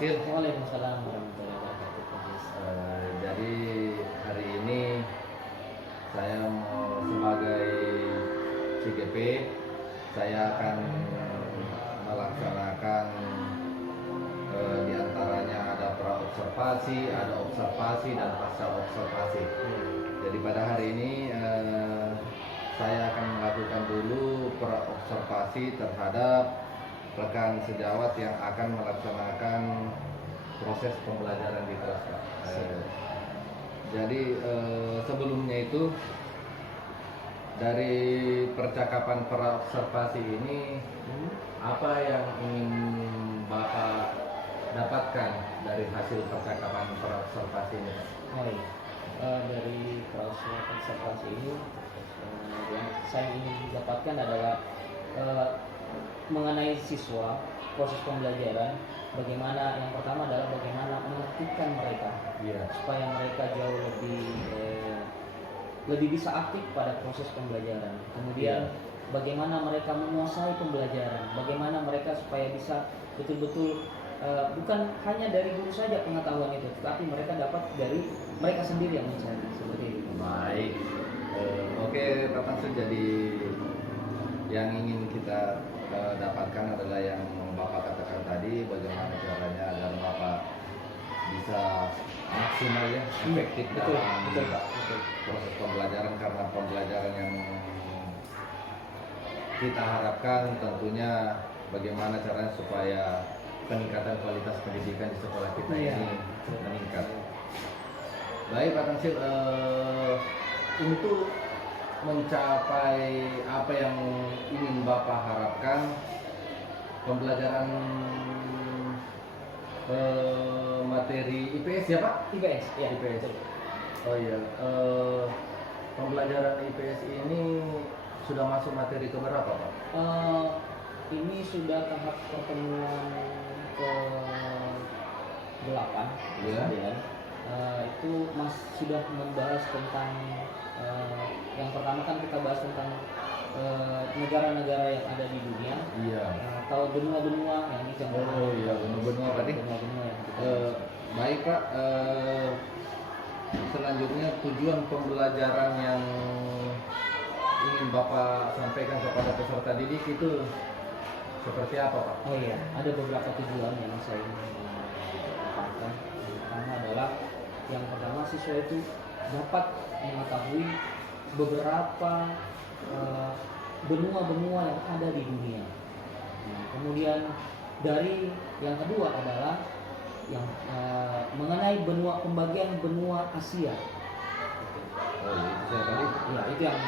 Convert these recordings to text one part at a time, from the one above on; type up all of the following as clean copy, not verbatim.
Sil. Waalaikumsalam warahmatullahi wabarakatuh, Pak Jis. Jadi hari ini saya mau sebagai CGP, saya akan melaksanakan diantaranya ada pra-observasi, ada observasi dan pasca observasi. Jadi pada hari ini saya akan melakukan dulu pra-observasi terhadap rekan sejawat yang akan melaksanakan proses pembelajaran di kelas, Pak. Jadi sebelumnya itu dari percakapan pra-observasi ini apa yang ingin Bapak dapatkan dari hasil percakapan pra-observasi ini, Pak? Oh iya. Dari proses observasi ini yang saya ingin dapatkan adalah mengenai siswa, proses pembelajaran, bagaimana yang pertama adalah bagaimana menertibkan mereka, supaya mereka jauh lebih bisa aktif pada proses pembelajaran. Kemudian bagaimana mereka menguasai pembelajaran, bagaimana mereka supaya bisa betul-betul bukan hanya dari guru saja pengetahuan itu, tetapi mereka dapat dari mereka sendiri yang mencari, seperti itu. Baik, oke Pak Tangsel, jadi yang ingin kita dapatkan adalah yang Bapak katakan tadi, bagaimana caranya agar Bapak bisa maksimal ya, efektif dalam proses pembelajaran, karena pembelajaran yang kita harapkan tentunya bagaimana caranya supaya peningkatan kualitas pendidikan di sekolah kita ini meningkat. Baik Pak Tangsel, untuk mencapai apa yang ingin Bapak harapkan, pembelajaran materi IPS ya Pak? IPS, ya. IPS. Oh iya, pembelajaran IPS ini sudah masuk materi keberapa Pak? Ini sudah tahap pertemuan ke-8, Iya. itu sudah membahas tentang yang pertama kan kita bahas tentang negara-negara yang ada di dunia. Iya. Atau benua-benua yang ini contoh. Oh iya, benua-benua tadi. Benua-benua yang kita baik Pak, selanjutnya tujuan pembelajaran yang ingin Bapak sampaikan kepada peserta didik itu seperti apa Pak? Oh iya, ada beberapa tujuan yang saya ingin sampaikan. Yang pertama adalah yang pertama siswa itu dapat mengetahui beberapa benua-benua yang ada di dunia. Nah, kemudian dari yang kedua adalah yang mengenai pembagian benua Asia. Oh iya, itu saya tadi. Ya, itu yang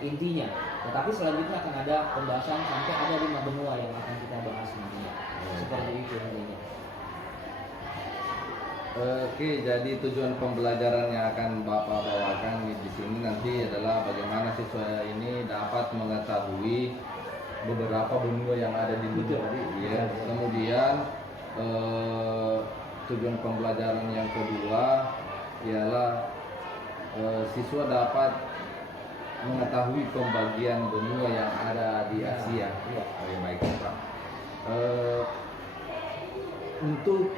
intinya. Tetapi selanjutnya akan ada pembahasan sampai ada 5 benua yang akan kita bahas nantinya. Seperti itu intinya. Oke, jadi tujuan pembelajaran yang akan Bapak bawakan di sini nanti adalah bagaimana siswa ini dapat mengetahui beberapa benua yang ada di dunia tadi. Ya. Kemudian tujuan pembelajaran yang kedua ialah siswa dapat mengetahui pembagian benua yang ada di Asia. Baik Pak. Untuk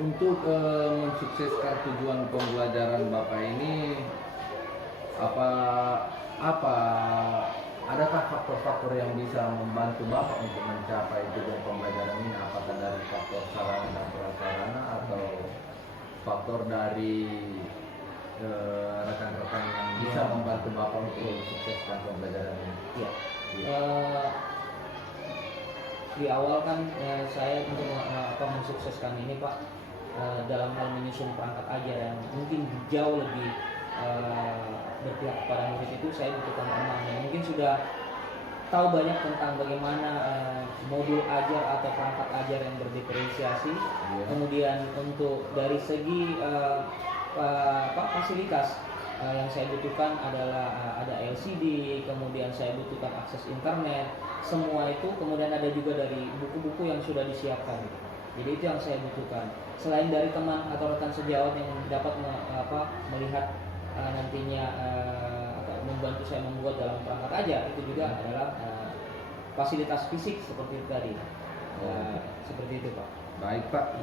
mensukseskan tujuan pembelajaran Bapak ini, adakah faktor-faktor yang bisa membantu Bapak untuk mencapai tujuan pembelajaran ini? Apakah dari faktor sarana dan prasarana atau faktor dari rekan-rekan yang bisa membantu Bapak untuk mensukseskan pembelajaran ini? Di awal kan saya untuk mensukseskan ini Pak, dalam hal menyusun perangkat ajar yang mungkin jauh lebih berpihak kepada murid itu, saya butuhkan teman yang mungkin sudah tahu banyak tentang bagaimana modul ajar atau perangkat ajar yang berdiferensiasi. Kemudian untuk dari segi fasilitas yang saya butuhkan adalah ada LCD, kemudian saya butuhkan akses internet, semua itu. Kemudian ada juga dari buku-buku yang sudah disiapkan. Jadi itu yang saya butuhkan. Selain dari teman atau rekan sejawat yang dapat melihat nantinya atau membantu saya membuat dalam perangkat ajar, itu juga adalah fasilitas fisik seperti itu tadi. Seperti itu Pak. Baik Pak.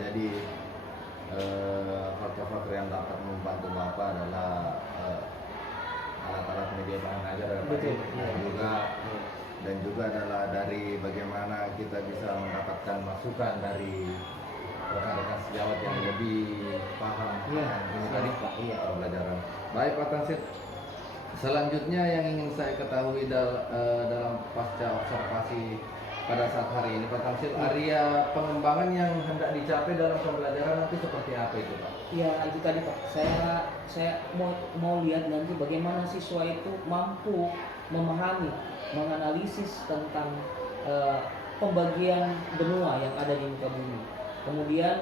Jadi faktor-faktor yang dapat membantu Bapak adalah alat-alat media pengajar ya, Pak. Betul. Dan juga adalah dari bagaimana kita bisa mendapatkan masukan dari rekan-rekan sejawat yang lebih paham tentang ini tadi pembelajaran. Baik Pak Tansit, selanjutnya yang ingin saya ketahui dalam pasca observasi pada saat hari ini Pak Tansit, area pengembangan yang hendak dicapai dalam pembelajaran nanti seperti apa itu Pak? Ya itu tadi Pak, saya mau lihat nanti bagaimana siswa itu mampu memahami, menganalisis tentang pembagian benua yang ada di muka bumi. Kemudian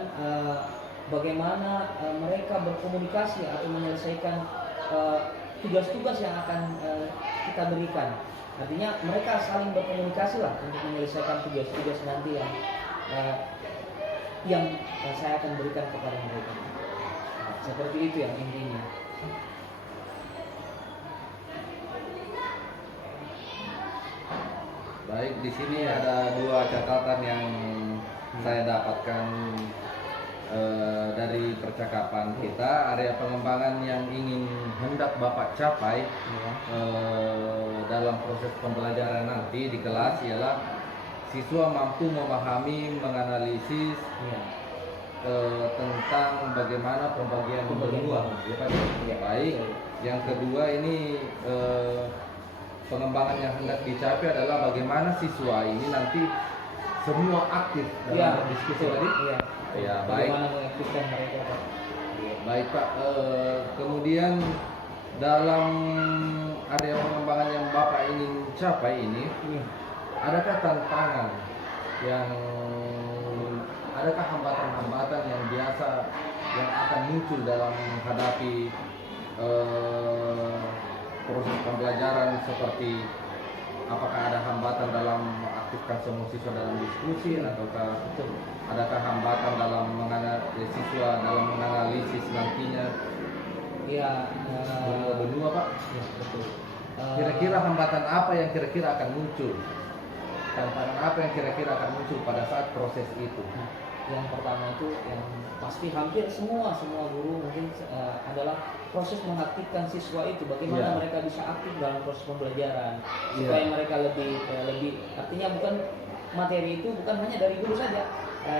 bagaimana mereka berkomunikasi atau menyelesaikan tugas-tugas yang akan kita berikan. Artinya mereka saling berkomunikasi lah untuk menyelesaikan tugas-tugas nanti yang saya akan berikan kepada mereka. Seperti itu yang intinya. Baik, di sini ada dua catatan yang saya dapatkan dari percakapan kita. Area pengembangan yang ingin hendak Bapak capai dalam proses pembelajaran nanti di kelas ialah siswa mampu memahami, menganalisis tentang bagaimana pembagian benua. Ya, Pak? Baik. Yang kedua ini pengembangan yang hendak dicapai adalah bagaimana siswa ini nanti semua aktif dalam diskusi tadi. Ya, baik. Bagaimana mengaktifkan mereka Pak? Baik Pak. Kemudian dalam area pengembangan yang Bapak ingin capai ini, adakah tantangan adakah hambatan-hambatan yang biasa yang akan muncul dalam menghadapi proses pembelajaran, seperti apakah ada hambatan dalam mengaktifkan semua siswa dalam diskusi, ataukah adakah hambatan dalam siswa dalam menganalisis nantinya benua Pak? Ya, betul. Kira-kira hambatan apa yang kira-kira akan muncul? Tantangan apa yang kira-kira akan muncul pada saat proses itu? Yang pertama itu yang pasti hampir semua guru mungkin adalah proses mengaktifkan siswa itu, bagaimana mereka bisa aktif dalam proses pembelajaran supaya mereka lebih artinya bukan materi itu bukan hanya dari guru saja,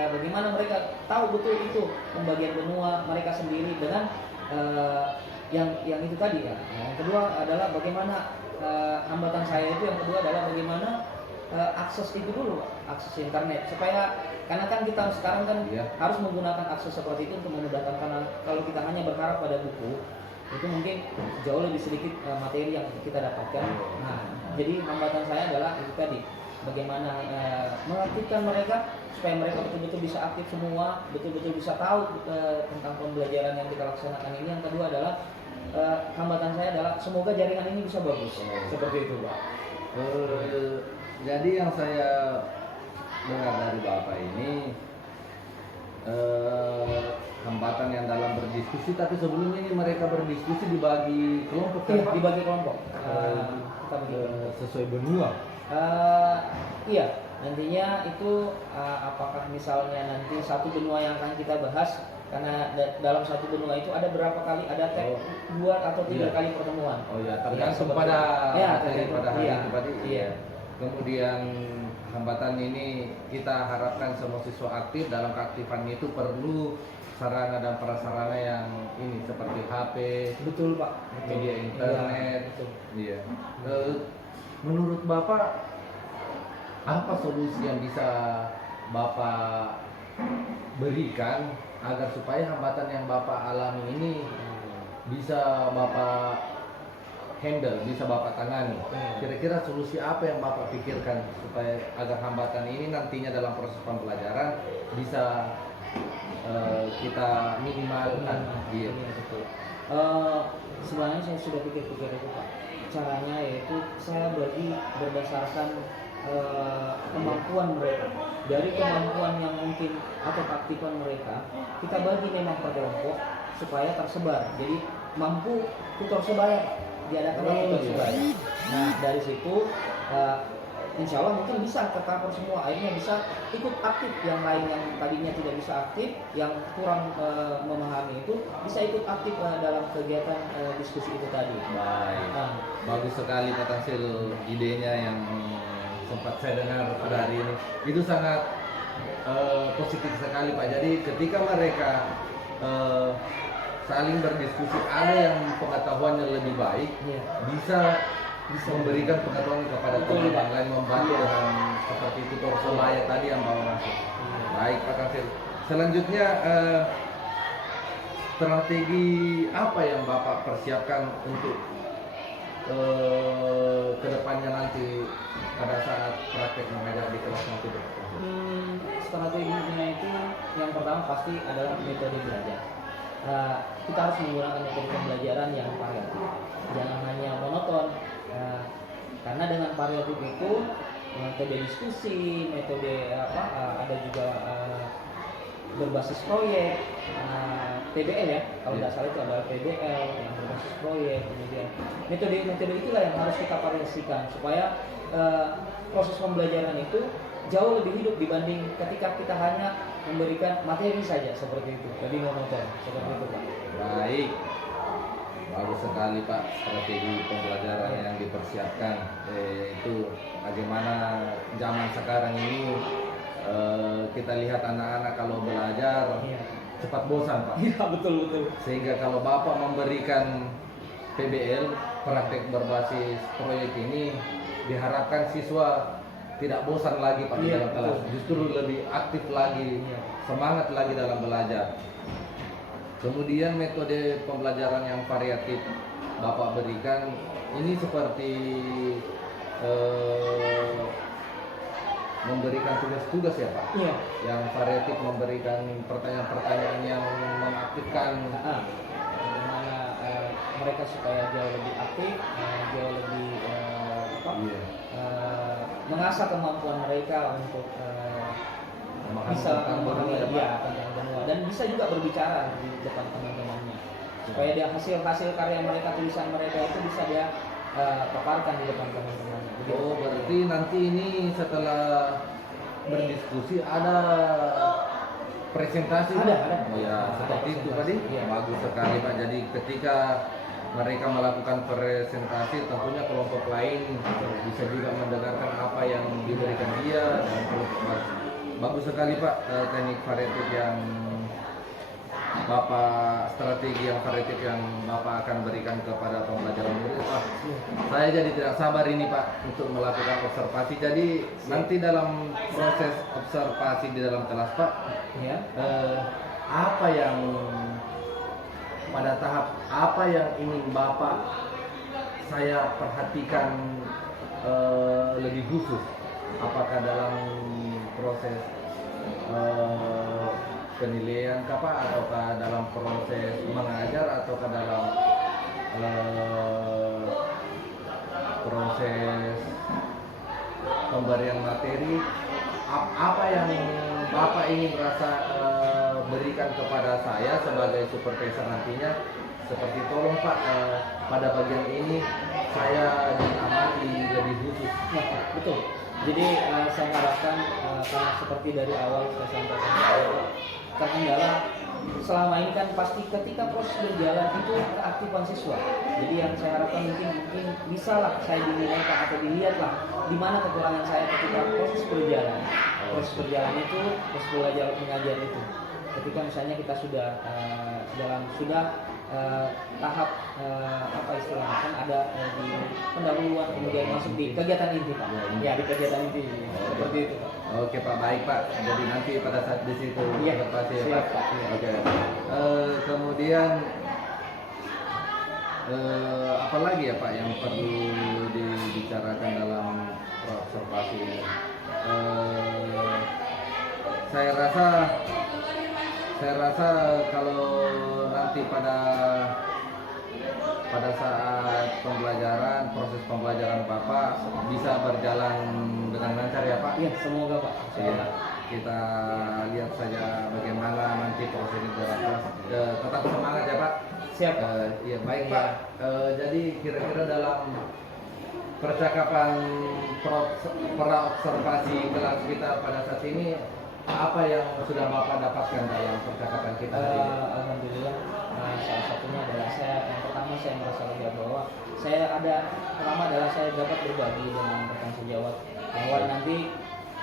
bagaimana mereka tahu betul itu pembagian benua mereka sendiri dengan yang itu tadi ya. Yang kedua adalah bagaimana hambatan saya itu, yang kedua adalah bagaimana akses itu dulu, akses internet, supaya karena kan kita sekarang kan harus menggunakan akses seperti itu untuk memudahkan, karena kalau kita hanya berharap pada buku itu mungkin jauh lebih sedikit materi yang kita dapatkan. Nah, jadi hambatan saya adalah itu tadi, bagaimana mengaktifkan mereka supaya mereka betul-betul bisa aktif semua, betul-betul bisa tahu tentang pembelajaran yang kita laksanakan ini. Yang kedua adalah hambatan saya adalah semoga jaringan ini bisa bagus. Seperti itu Pak. Jadi yang saya dengar dari Bapak ini hambatan yang dalam berdiskusi, tapi sebelumnya ini mereka berdiskusi dibagi kelompok kan Pak? Dibagi kelompok. Kita bagi sesuai benua. Iya, nantinya itu apakah misalnya nanti satu benua yang akan kita bahas, karena dalam satu benua itu ada berapa kali, ada 2 atau 3 kali pertemuan. Oh ya, tergantung pada materi pada hari itu tadi. Iya. Kemudian hambatan ini kita harapkan semua siswa aktif. Dalam keaktifannya itu perlu sarana dan prasarana yang ini seperti HP, betul Pak, media internet. Iya. Menurut Bapak apa solusi yang bisa Bapak berikan agar supaya hambatan yang Bapak alami ini bisa Bapak handle, bisa Bapak tangani? Kira-kira solusi apa yang Bapak pikirkan supaya agar hambatan ini nantinya dalam proses pembelajaran bisa kita minimalkan? Iya. Sebenarnya saya sudah pikir-pikir itu Pak. Caranya yaitu saya bagi berdasarkan kemampuan mereka. Dari kemampuan yang mungkin atau keaktifan mereka, kita bagi memang per kelompok supaya tersebar. Jadi mampu tutor sebaya, diadakan tutor sebaya. Nah dari situ insya Allah mungkin bisa tercover semua, akhirnya bisa ikut aktif, yang lain yang tadinya tidak bisa aktif, yang kurang memahami itu bisa ikut aktif dalam kegiatan diskusi itu tadi. Baik. Nah, Bagus sekali Pak Tansil, idenya yang sempat saya dengar pada hari ini. Itu sangat positif sekali Pak. Jadi ketika mereka saling berdiskusi, ada yang pengetahuannya lebih baik, iya. bisa memberikan pengetahuan kepada Betul, teman Pak. yang lain, membantu Iya. dengan seperti itu Torsolaya tadi yang bawa masuk. Iya. Baik Pak Tansil. Selanjutnya strategi apa yang Bapak persiapkan untuk kedepannya nanti pada saat praktek mengajar di kelas nanti Pak? Strateginya itu yang pertama pasti adalah metode belajar. Kita harus menggunakan metode pembelajaran yang variatif, jangan hanya monoton. Karena dengan variatif itu metode diskusi, metode ada juga berbasis proyek, PBL ya, kalau tidak salah itu adalah PBL yang berbasis proyek. Kemudian metode itulah yang harus kita variasikan supaya proses pembelajaran itu jauh lebih hidup dibanding ketika kita hanya memberikan materi saja seperti itu, jadi monoton seperti itu Pak. Baik, bagus sekali Pak strategi pembelajaran yang dipersiapkan. Itu bagaimana zaman sekarang ini kita lihat anak-anak kalau belajar Iya. cepat bosan Pak. Iya, betul. Sehingga kalau Bapak memberikan PBL, praktek berbasis proyek ini, diharapkan siswa tidak bosan lagi Pak di Iya, dalam kelas, betul. justru lebih aktif lagi, Iya. semangat lagi dalam belajar. Kemudian metode pembelajaran yang variatif Bapak berikan ini seperti memberikan tugas-tugas ya Pak. Iya. Yang variatif memberikan pertanyaan-pertanyaan yang mengaktifkan. Bagaimana mereka supaya jauh lebih aktif, jauh lebih Iya. mengasah kemampuan mereka untuk bisa memahami tentang benua dan bisa juga berbicara di depan teman-temannya supaya dia hasil karya mereka, tulisan mereka itu bisa dia paparkan di depan teman-temannya. Begitu. Oh, berarti nanti ini setelah berdiskusi ada presentasi? Ada. Oh ya, Ada seperti itu tadi. presentasi, iya. Bagus sekali Pak. Jadi ketika mereka melakukan presentasi, tentunya kelompok lain bisa juga mendengarkan apa yang diberikan dia dan kelompok lain. Bagus sekali Pak, teknik variatif yang Bapak, strategi yang variatif yang Bapak akan berikan kepada pembelajaran murid. Pak, saya jadi tidak sabar ini Pak untuk melakukan observasi. Jadi nanti dalam proses observasi di dalam kelas Pak, Ya. apa yang pada tahap apa yang ingin Bapak saya perhatikan lebih khusus? Apakah dalam proses penilaian Pak, ataukah dalam proses mengajar, ataukah dalam proses pemberian materi? Apa yang Bapak ingin rasa berikan kepada saya sebagai supervisor nantinya? Seperti tolong Pak, pada bagian ini saya diamati lebih khusus. Ya, betul. Jadi saya harapkan karena seperti dari awal saya sampaikan bahwa terkendala selama ini kan pasti ketika proses berjalan itu keaktifan siswa. Jadi yang saya harapkan mungkin bisa lah saya dinilai atau dilihat lah di mana kekurangan saya ketika proses berjalan. Proses berjalan itu proses belajar mengajar itu. Ketika misalnya kita sudah tahap apa istilahnya kan ada di pendahuluan kemudian masuk di kegiatan inti Pak. Ya, di kegiatan inti seperti itu Pak. Oke Pak, baik Pak. Jadi nanti pada saat di situ Iya, observasi ya siap, Pak. Pak. Iya. Oke. Kemudian apa lagi ya Pak yang perlu dibicarakan dalam observasi ini? Saya rasa kalau nanti pada saat proses pembelajaran Bapak bisa berjalan dengan lancar ya Pak. Iya, semoga Pak. Iya. Kita lihat saja bagaimana nanti proses itu berjalan. Tetap semangat ya Pak. Siap. Iya baik Pak. Jadi kira-kira dalam percakapan praobservasi kelas kita pada saat ini, apa yang sudah Bapak dapatkan dalam percakapan kita hari ini? Alhamdulillah, salah satunya adalah yang pertama saya merasa lega bahwa pertama adalah saya dapat berbagi dengan rekan sejawat bahwa nanti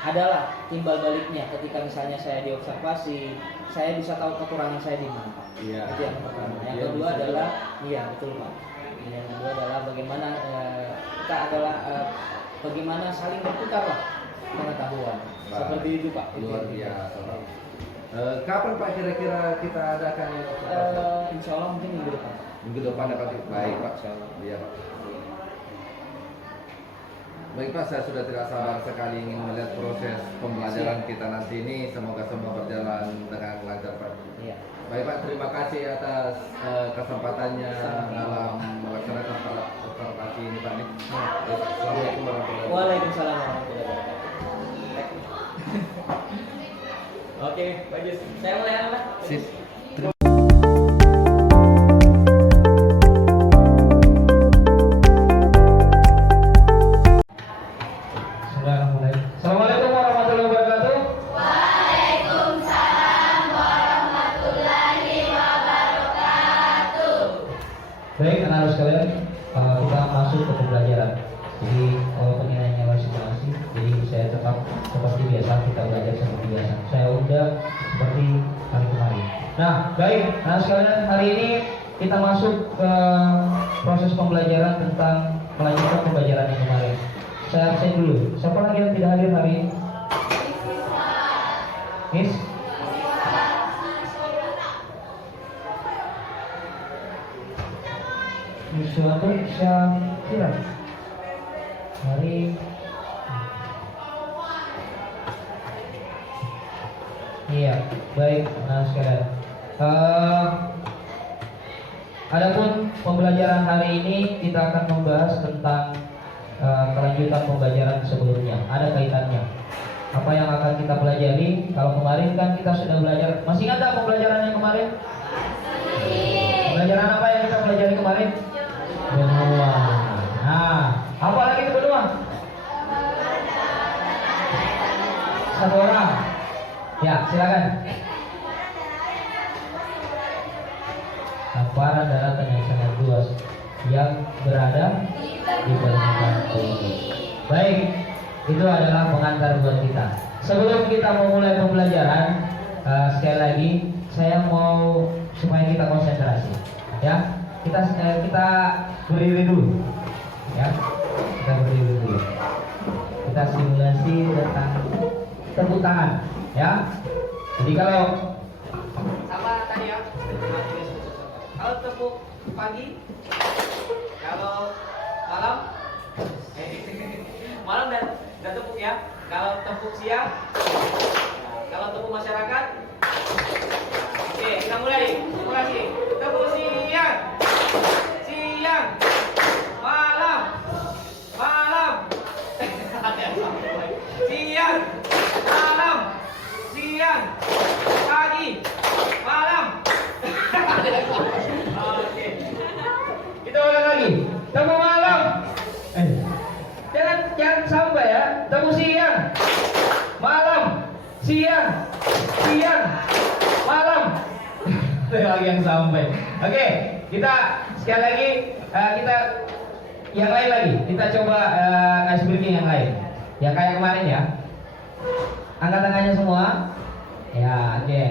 adalah timbal baliknya ketika misalnya saya diobservasi, saya bisa tahu kekurangan saya di mana, Pak. Iya. Itu yang pertama. Yang kedua adalah, iya betul, Pak. Yang kedua adalah bagaimana kita adalah bagaimana saling bertukar lah pengetahuan. Seperti itu, Pak. Luar biasa, Pak. Kapan Pak kira-kira kita adakan ini? Insya Allah mungkin minggu depan, Pak. Minggu depan dapat baik Pak. Iya Pak. Baik Pak, saya sudah tidak sabar sekali ingin melihat proses pembelajaran kita nanti ini. Semoga semua berjalan dengan lancar Pak. Iya. Baik Pak, terima kasih atas kesempatannya dalam melaksanakan observasi ini Pak. Assalamualaikum warahmatullahi wabarakatuh. Waalaikumsalam warahmatullahi wabarakatuh. Oke, bagus. Saya mulai Pak. Sip. Assalamualaikum warahmatullahi wabarakatuh. Waalaikumsalam warahmatullahi wabarakatuh. Baik, anak-anak sekalian, kita masuk ke pembelajaran. Jadi penginanya masih jadi saya tetap seperti biasa, kita belajar seperti biasa. Saya udah seperti hari kemarin. Nah, baik, anak sekalian, hari ini kita masuk ke proses pembelajaran tentang melanjutkan pembelajaran yang kemarin. Saya absen dulu. Siapa lagi yang tidak hadir hari ini? Miss? Suatu Syakira. Hari iya, baik, nah sekalian. Adapun pembelajaran hari ini kita akan membahas tentang kelanjutan pembelajaran sebelumnya. Ada kaitannya. Apa yang akan kita pelajari? Kalau kemarin kan kita sudah belajar. Masih ingat tak pembelajaran yang kemarin? Pembelajaran apa yang kita pelajari kemarin? Benua. Nah, apa lagi itu benua? Satu orang. Ya, silakan. Hamparan daratan yang sangat luas yang berada di permukaan bumi. Baik, itu adalah pengantar buat kita. Sebelum kita memulai pembelajaran, sekali lagi saya mau supaya kita konsentrasi, ya. Kita berdiri dulu, ya. Kita berdiri dulu. Kita simulasi tentang tepuk tangan, ya. Jadi kalau sama tadi ya, kalau tepuk pagi, kalau malam, malam dan tepuk ya. Kalau tepuk siang, kalau tepuk masyarakat. Oke, kita mulai. Simulasi. Tepuk siang, siang, malam, malam, siang, malam, siang, pagi, malam. Oke. Kita ulang lagi. Tepuk malam. Jangan sampai ya. Tepuk siang, malam, siang, siang, malam. Lagi yang sampai. Oke, kita sekali lagi kita yang lain lagi. Kita coba ice breaking yang lain. Ya kayak kemarin ya. Angkat tangannya semua. Ya, oke.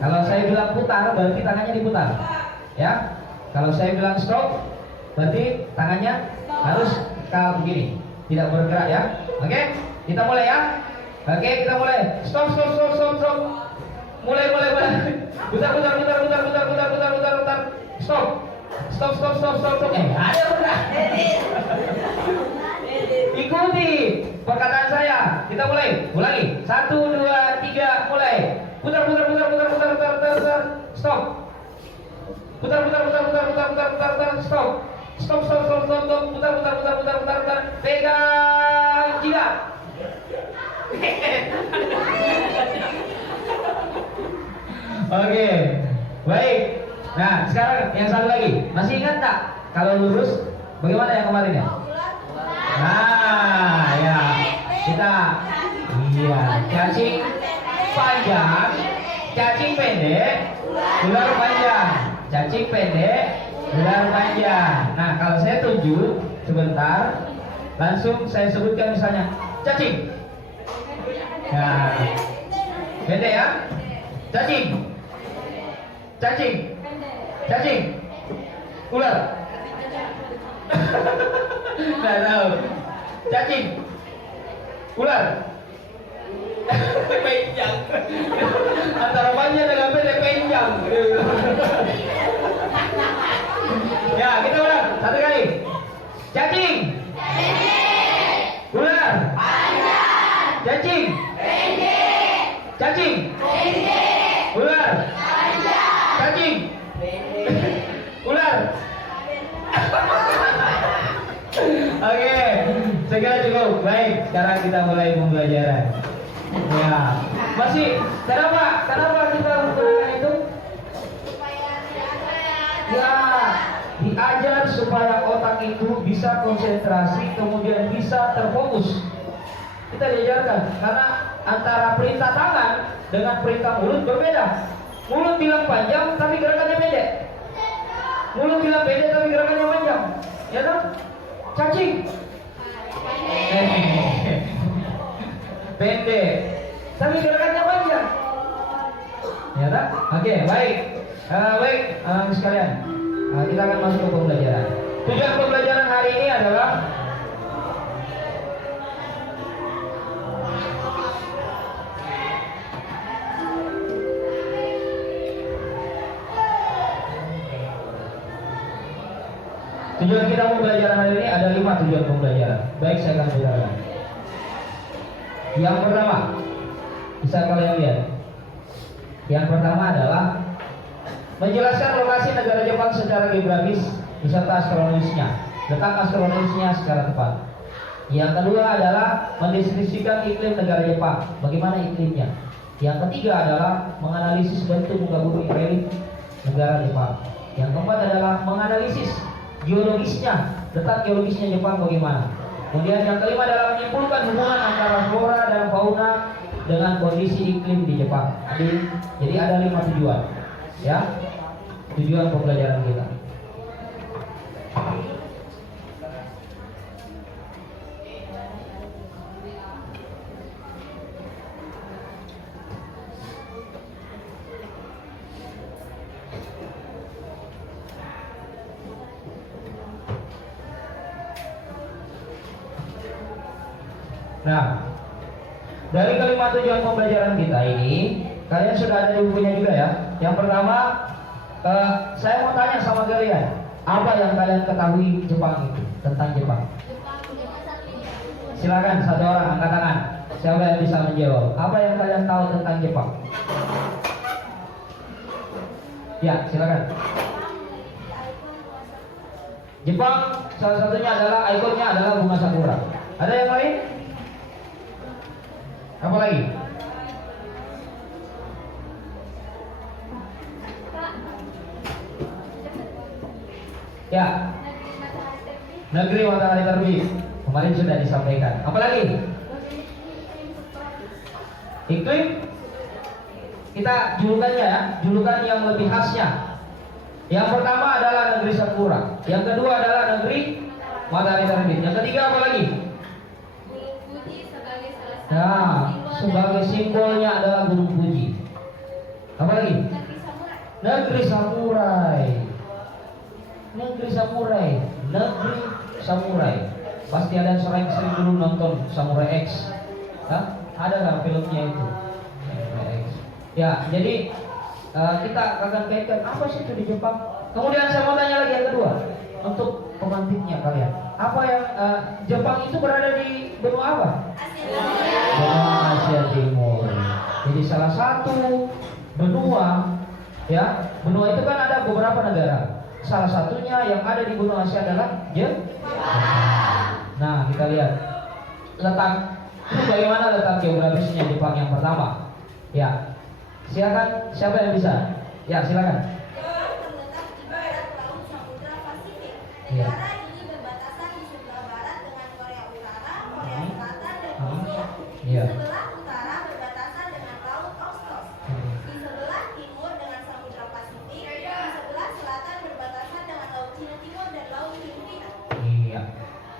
Kalau saya bilang putar, berarti tangannya diputar. Ya. Kalau saya bilang stop, berarti tangannya harus begini, tidak bergerak ya. Oke, kita mulai ya. Oke, kita mulai. Stop. Mulai. Putar. Stop. Ada udah. Ikuti perkataan saya. Kita mulai. Ulangi. 1, 2, 3, mulai. Putar. Stop. Putar. Stop. Putar. Pegang jidat. Oke, baik. Nah, sekarang yang satu lagi. Masih ingat tak? Kalau lurus, bagaimana yang kemarin ya? Nah, ya kita, iya, cacing panjang, cacing pendek, ular panjang, cacing pendek, ular panjang. Nah, kalau saya tunjuk sebentar, langsung saya sebutkan misalnya cacing. Nah, pendek ya, cacing, cacing, cacing, ular. Nggak tahu. Cacing, ular, panjang. Antara panjang dengan pendek panjang. Ya, kita ulang satu kali. Cacing, ular, cacing, cacing, ular, cacing, ular. Oke, saya kira cukup. Baik, sekarang kita mulai pembelajaran. Ya, masih. Kenapa kita menggunakan itu? Ya, diajar supaya otak itu bisa konsentrasi, kemudian bisa terfokus. Kita diajarkan karena antara perintah tangan dengan perintah mulut berbeda. Mulut bilang panjang tapi gerakannya pendek. Mulut bilang pendek tapi gerakannya panjang. Ya kan? Cacing pendek tapi gerakannya panjang. Ya tak? Oke, baik. Baik, sekalian. Kita akan masuk ke pembelajaran. Tujuan pembelajaran hari ini adalah tujuan kita pembelajaran hari ini ada 5 tujuan pembelajaran. Baik, saya akan jelaskan. Yang pertama, bisa kalian lihat. Yang pertama adalah menjelaskan lokasi negara Jepang secara geografis beserta astronomisnya, letak astronomisnya secara tepat. Yang kedua adalah mendeskripsikan iklim negara Jepang, bagaimana iklimnya. Yang ketiga adalah menganalisis bentuk muka bumi relief negara Jepang. Yang keempat adalah menganalisis geologisnya, letak geologisnya Jepang bagaimana. Kemudian yang kelima adalah menyimpulkan hubungan antara flora dan fauna dengan kondisi iklim di Jepang. Jadi ada 5 tujuan, ya, tujuan pembelajaran kita. Nah, dari kelima tujuan pembelajaran kita ini, kalian sudah ada di bukunya juga ya. Yang pertama, saya mau tanya sama kalian, apa yang kalian ketahui Jepang itu, tentang Jepang? Silakan satu orang angkat tangan. Siapa yang bisa menjawab? Apa yang kalian tahu tentang Jepang? Ya, silakan. Jepang salah satunya adalah ikonnya adalah bunga sakura. Ada yang lain? Apa lagi? Ya, negeri matahari terbit. Kemarin sudah disampaikan. Apa lagi? Iklim. Kita julukannya ya, julukan yang lebih khasnya. Yang pertama adalah negeri sakura. Yang kedua adalah negeri matahari terbit. Yang ketiga apa lagi? Nah, sebagai simbolnya adalah Gunung Fuji. Apa lagi? Negeri samurai. Negeri samurai. Negeri samurai. Pasti ada sering dulu nonton Samurai X. Hah? Ada nggak filmnya itu? Samurai X. Ya, jadi kita akan kaitkan apa sih itu di Jepang. Kemudian saya mau tanya lagi yang kedua untuk pemantiknya kalian. Apa yang Jepang itu berada di benua apa? Asia Timur. Jadi salah satu benua, ya, benua itu kan ada beberapa negara. Salah satunya yang ada di benua Asia adalah Jepang. Nah, kita lihat letak bagaimana letak geografisnya Jepang yang pertama. Ya, silakan siapa yang bisa? Ya, silakan. Jepang terletak di barat laut Samudra Pasifik. Ya. Negara ini berbatasan di sebelah barat dengan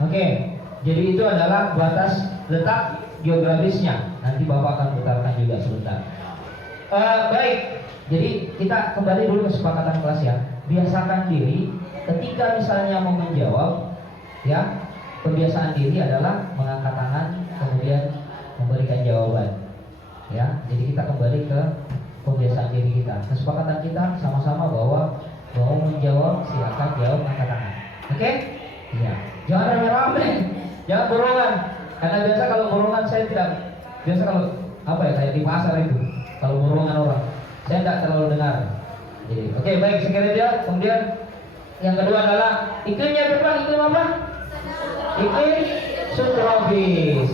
Oke, jadi itu adalah batas letak geografisnya. Nanti Bapak akan putarkan juga sebentar. Baik, jadi kita kembali dulu ke kesepakatan kelas ya. Biasakan diri ketika misalnya mau menjawab, ya, kebiasaan diri adalah mengangkat tangan kemudian memberikan jawaban. Ya, jadi kita kembali ke kebiasaan diri kita. Kesepakatan kita sama-sama bahwa mau menjawab silakan jawab angkat tangan. Oke? Iya. Jangan rame-rame, jangan borongan. Karena biasa kalau borongan saya tidak biasa kalau apa ya kayak di pasar itu. Kalau borongan orang, saya tidak terlalu dengar. Jadi, oke, baik sekali dia. Kemudian yang kedua adalah iklimnya berapa? Iklim apa? Iklim subtropis.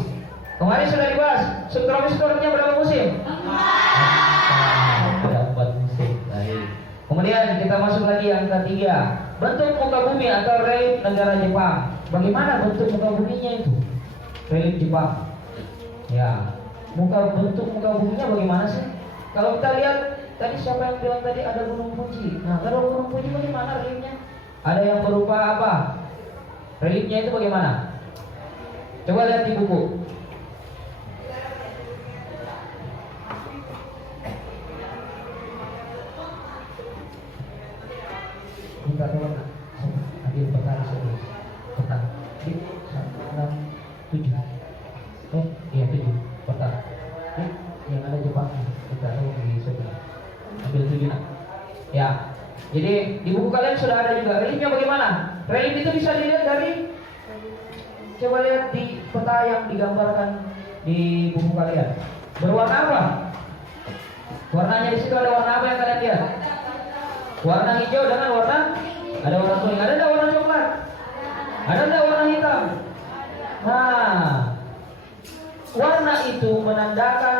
Kemarin sudah dibahas. Subtropis itu artinya berapa musim? Ada 4 musim. Baik. Kemudian kita masuk lagi yang ketiga. Bentuk muka bumi atau relief negara Jepang. Bagaimana bentuk muka buminya itu? Relief Jepang. Ya, bentuk muka buminya bagaimana sih? Kalau kita lihat tadi siapa yang bilang tadi ada Gunung Fuji. Nah, kalau Gunung Fuji bagaimana reliefnya? Ada yang berupa apa? Reliefnya itu bagaimana? Coba lihat di buku. Minta tolong ambil peta sebelum peta. 7. Iya 7 peta. Yang ada Jepangnya. Kita tahu di sebelah. Ambil 7 nak. Ya. Jadi di buku kalian sudah ada juga reliefnya bagaimana? Relief itu bisa dilihat dari, coba lihat di peta yang digambarkan di buku kalian. Berwarna apa? Warnanya di situ ada warna apa yang kalian lihat? Warna hijau dengan warna, ada warna kuning, ada enggak warna coklat? Ada enggak warna hitam? Nah, warna itu menandakan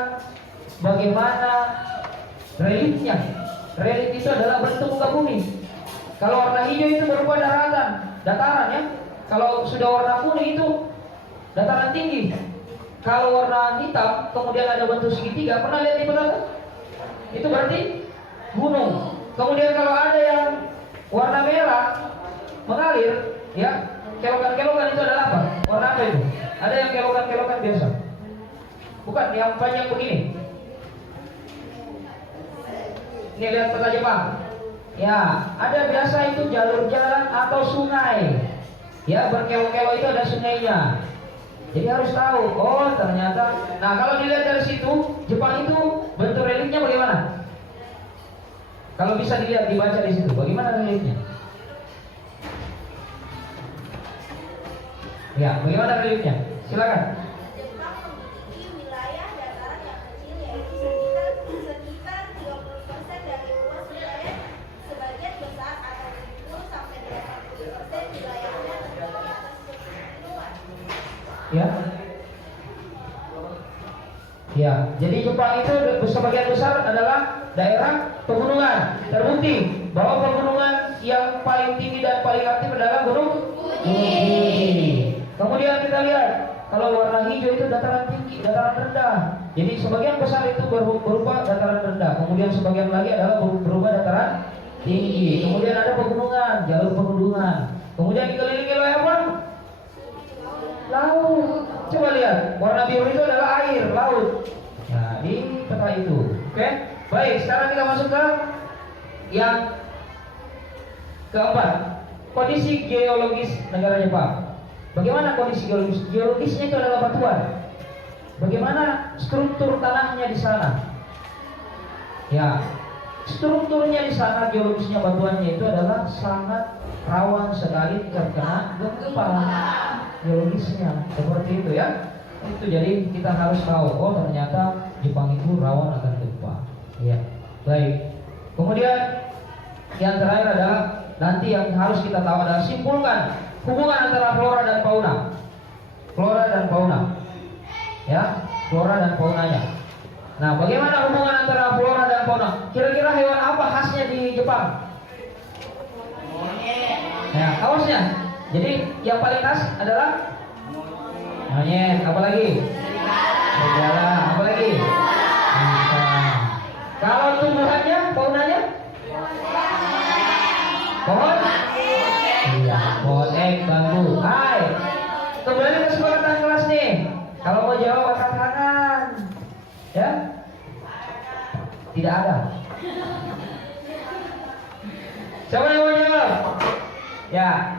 bagaimana reliefnya. Relief itu adalah bentuk muka bumi. Kalau warna hijau itu berupa dataran ya. Kalau sudah warna kuning itu dataran tinggi. Kalau warna hitam kemudian ada bentuk segitiga, pernah lihat di peta? Itu berarti gunung. Kemudian kalau ada yang warna merah mengalir, ya, kelokan-kelokan itu adalah apa? Warna apa itu? Ada yang kelokan-kelokan biasa. Bukan yang panjang begini. Ini lihat peta Jepang. Ya, ada biasa itu jalur jalan atau sungai. Ya, berkelok-kelok itu ada sungainya. Jadi harus tahu, oh ternyata. Nah, kalau dilihat dari situ, Jepang itu bentuk reliefnya bagaimana? Kalau bisa dilihat, dibaca di situ, bagaimana reliefnya? Ya, bagaimana reliefnya? Silakan. Jepang memiliki wilayah dataran yang kecil yaitu sekitar 30% dari luas wilayah. Sebagian besar atau 70 sampai 80% wilayahnya terdapat di atas permukaan. Ya. Ya, jadi Jepang itu sebagian besar adalah daerah pegunungan. Terbukti bahwa pegunungan yang paling tinggi dan paling aktif adalah Gunung Fuji. Kemudian kita lihat, kalau warna hijau itu dataran tinggi, dataran rendah. Jadi sebagian besar itu berupa dataran rendah. Kemudian sebagian lagi adalah berupa dataran tinggi. Kemudian ada pegunungan, jalur pegunungan. Kemudian dikelilingi oleh apa? Laut. Coba lihat, warna biru itu adalah air, laut. Nah, di peta itu. Oke? Baik, sekarang kita masuk ke yang keempat. Kondisi geologis negara Jepang. Bagaimana kondisi geologis? Geologisnya itu adalah batuan. Bagaimana struktur tanahnya di sana? Ya, strukturnya di sana, geologisnya batuannya itu adalah sangat rawan sekali terkena gempa. Geologisnya seperti itu ya. Itu jadi kita harus tahu, oh ternyata Jepang itu rawan akan gempa. Ya, baik. Kemudian yang terakhir adalah nanti yang harus kita tahu adalah simpulkan hubungan antara flora dan fauna. Flora dan fauna. Ya, flora dan faunanya. Nah, bagaimana hubungan antara flora dan fauna? Kira-kira hewan apa khasnya di Jepang? Ya, khasnya. Jadi yang paling khas adalah monyet. Apa lagi? Serigala. Apa lagi? Kalau tumbuhannya, faunanya? Pohon? Iya, pohon ek, bambu. Hai. kembali ke kesepakatan kelas nih. Kalau mau jawab angkat tangan. Ya? Tidak ada. Siapa yang mau jawab? Ya.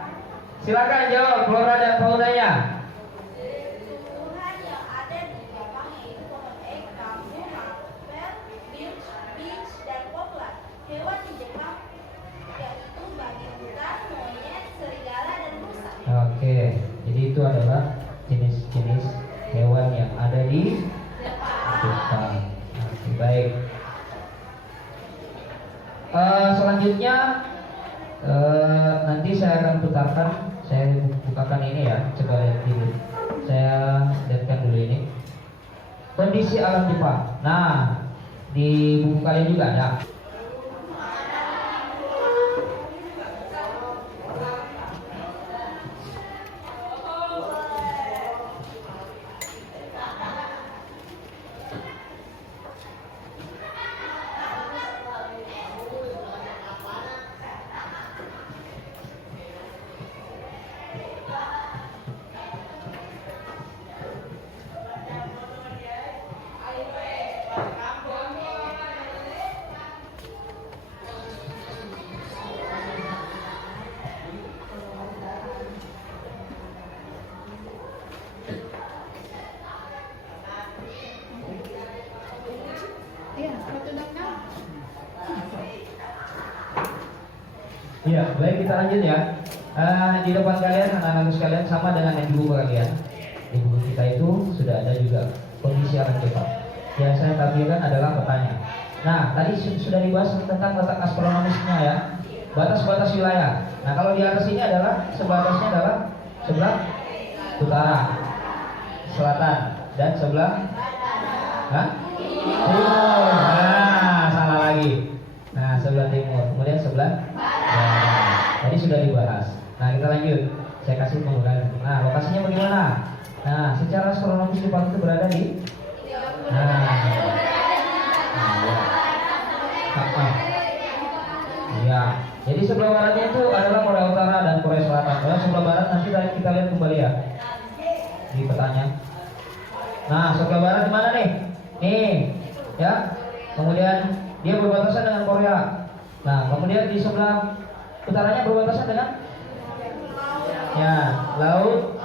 Silakan jawab flora dan faunanya. Tumbuhan yang ada di Jepang yaitu pohon ek, bambu, maple, beech, dan poplar. Hewan di Jepang yaitu babi hutan, monyet, serigala, dan rusa. Oke, jadi itu adalah jenis-jenis hewan yang ada di Jepang. Oke, baik. Selanjutnya nanti saya akan putarkan, saya bukakan ini ya, coba lihat dulu. Saya lihatkan dulu ini. Kondisi alam Jepang. Nah, di buku kalian juga ada. Iya, baik kita lanjut ya. Di depan kalian, anak-anak sekalian sama dengan yang di buku kalian. Di buku kita itu sudah ada juga kondisi alam Jepang. Yang saya tampilkan adalah petanya. Nah, tadi sudah dibahas tentang letak astronomisnya ya. Batas-batas wilayah. Nah, kalau di atas ini adalah sebatasnya adalah sebelah utara, selatan, dan sebelah timur. Nah, salah lagi. Nah, sebelah timur, kemudian sebelah barat. Tadi sudah dibahas. Nah, kita lanjut. Saya kasih penggunaan. Nah, lokasinya bagaimana? Nah, secara astronomis Jepang itu berada di ya. Jadi sebelah baratnya itu adalah Korea Utara dan Korea Selatan. Kalau sebelah barat nanti kita lihat kembali ya di petanya. Nah, sebelah barat di mana nih? Nih, ya. Kemudian dia berbatasan dengan Korea. Nah, kemudian di sebelah utaranya berbatasan dengan laut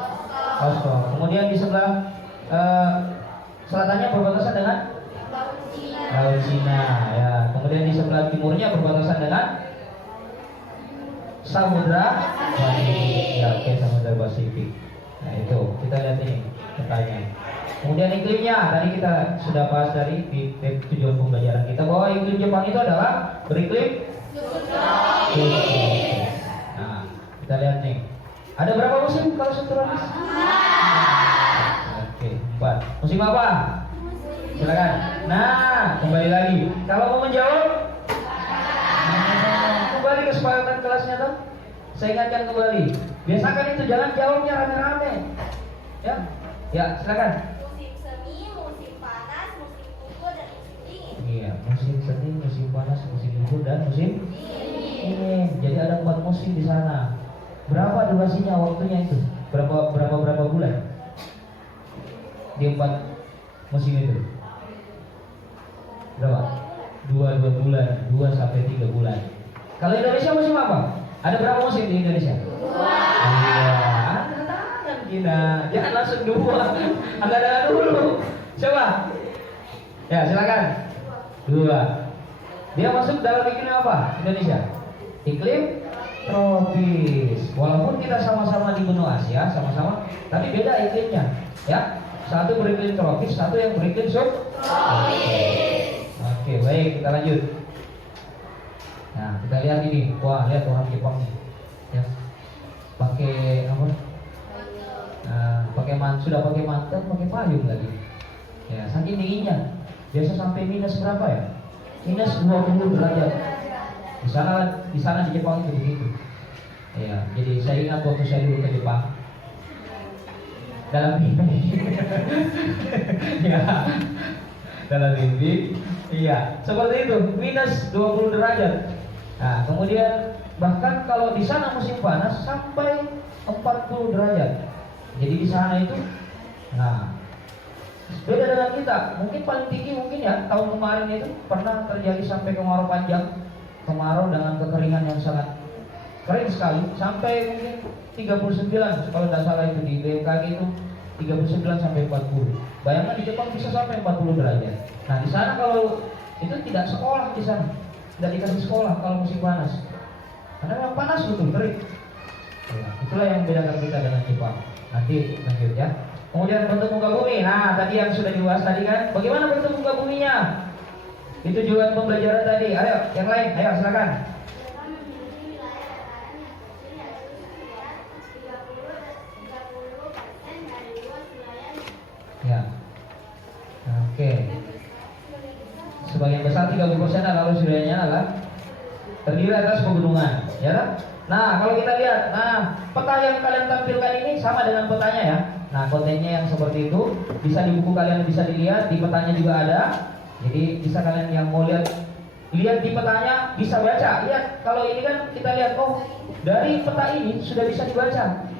Oslo. Kemudian di sebelah selatannya berbatasan dengan laut Cina. Ya. Kemudian di sebelah timurnya berbatasan dengan Samudra Pasifik. Ya, oke, Samudra Pasifik. Nah, itu kita lihat ini petanya. Kemudian iklimnya, tadi kita sudah bahas dari di tujuan pembelajaran kita bahwa iklim Jepang itu adalah beriklim subtropis. Nah, kita lihat nih. Ada berapa musim kalau subtropis? Oke, 4. Musim apa? Silakan. Nah, kembali lagi. Kalau mau menjawab, kembali ke kesepakatan kelasnya tuh. Saya ingatkan kembali. Biasakan itu, jangan jawabnya rame-rame. Ya, silakan. Musim semi, musim panas, musim gugur, dan musim dingin. Iya, musim semi, musim panas, musim gugur, dan musim dingin. Jadi ada 4 musim di sana. Berapa durasinya, waktunya itu? Berapa bulan? Di 4 musim itu. Berapa? 2 bulan, 2 sampai 3 bulan. Kalau Indonesia musim apa? Ada berapa musim di Indonesia? 2. Angkat kita. Jangan langsung 2. Angkat dulu. Coba. Ya, silakan. 2. Dia masuk dalam iklim apa? Indonesia. Iklim tropis. Walaupun kita sama-sama di benua Asia, sama-sama, tapi beda iklimnya. Ya. Satu beriklim tropis, satu yang beriklim subtropis. Oke, baik, kita lanjut. Nah, kita lihat ini. Wah, lihat orang Jepang nih. Ya. Pakai apa? Nah, sudah pakai mantel, pakai payung lagi. Ya, saking dinginnya. Biasa sampai minus berapa ya? Minus 20 derajat. Di sana di Jepang itu begitu. Ya, jadi saya ingat waktu saya dulu ke Jepang. Dalam mimpi. Ya. Dalam mimpi. Iya, seperti itu, minus 20 derajat. Nah, kemudian bahkan kalau di sana musim panas sampai 40 derajat. Jadi di sana itu, nah beda dengan kita. Mungkin paling tinggi mungkin ya tahun kemarin itu pernah terjadi sampai kemarau panjang, kemarau dengan kekeringan yang sangat kering sekali, sampai mungkin 39 kalau tidak salah itu di BMKG itu 39 sampai 40. Bayangkan di Jepang bisa sampai 40 derajat. Nah di sana kalau itu tidak sekolah di sana, tidak dikasih sekolah kalau musim panas, karena memang panas betul kering. Ya, itulah yang membedakan kita dengan Jepang. Nanti lanjut ya. Kemudian bentuk muka bumi. Nah tadi yang sudah dibahas tadi kan, bagaimana bentuk muka buminya? Itu juga pembelajaran tadi. Ayo yang lain, ayo silakan. Ya. Oke. Sebagian besar 30% adalah wilayahnya adalah terdiri atas pegunungan, ya kan? Nah, kalau kita lihat, nah peta yang kalian tampilkan ini sama dengan petanya ya. Nah, kontennya yang seperti itu bisa di buku kalian bisa dilihat, di petanya juga ada. Jadi bisa kalian yang mau lihat di petanya bisa baca. Lihat, kalau ini kan kita lihat, oh dari peta ini sudah bisa dibaca.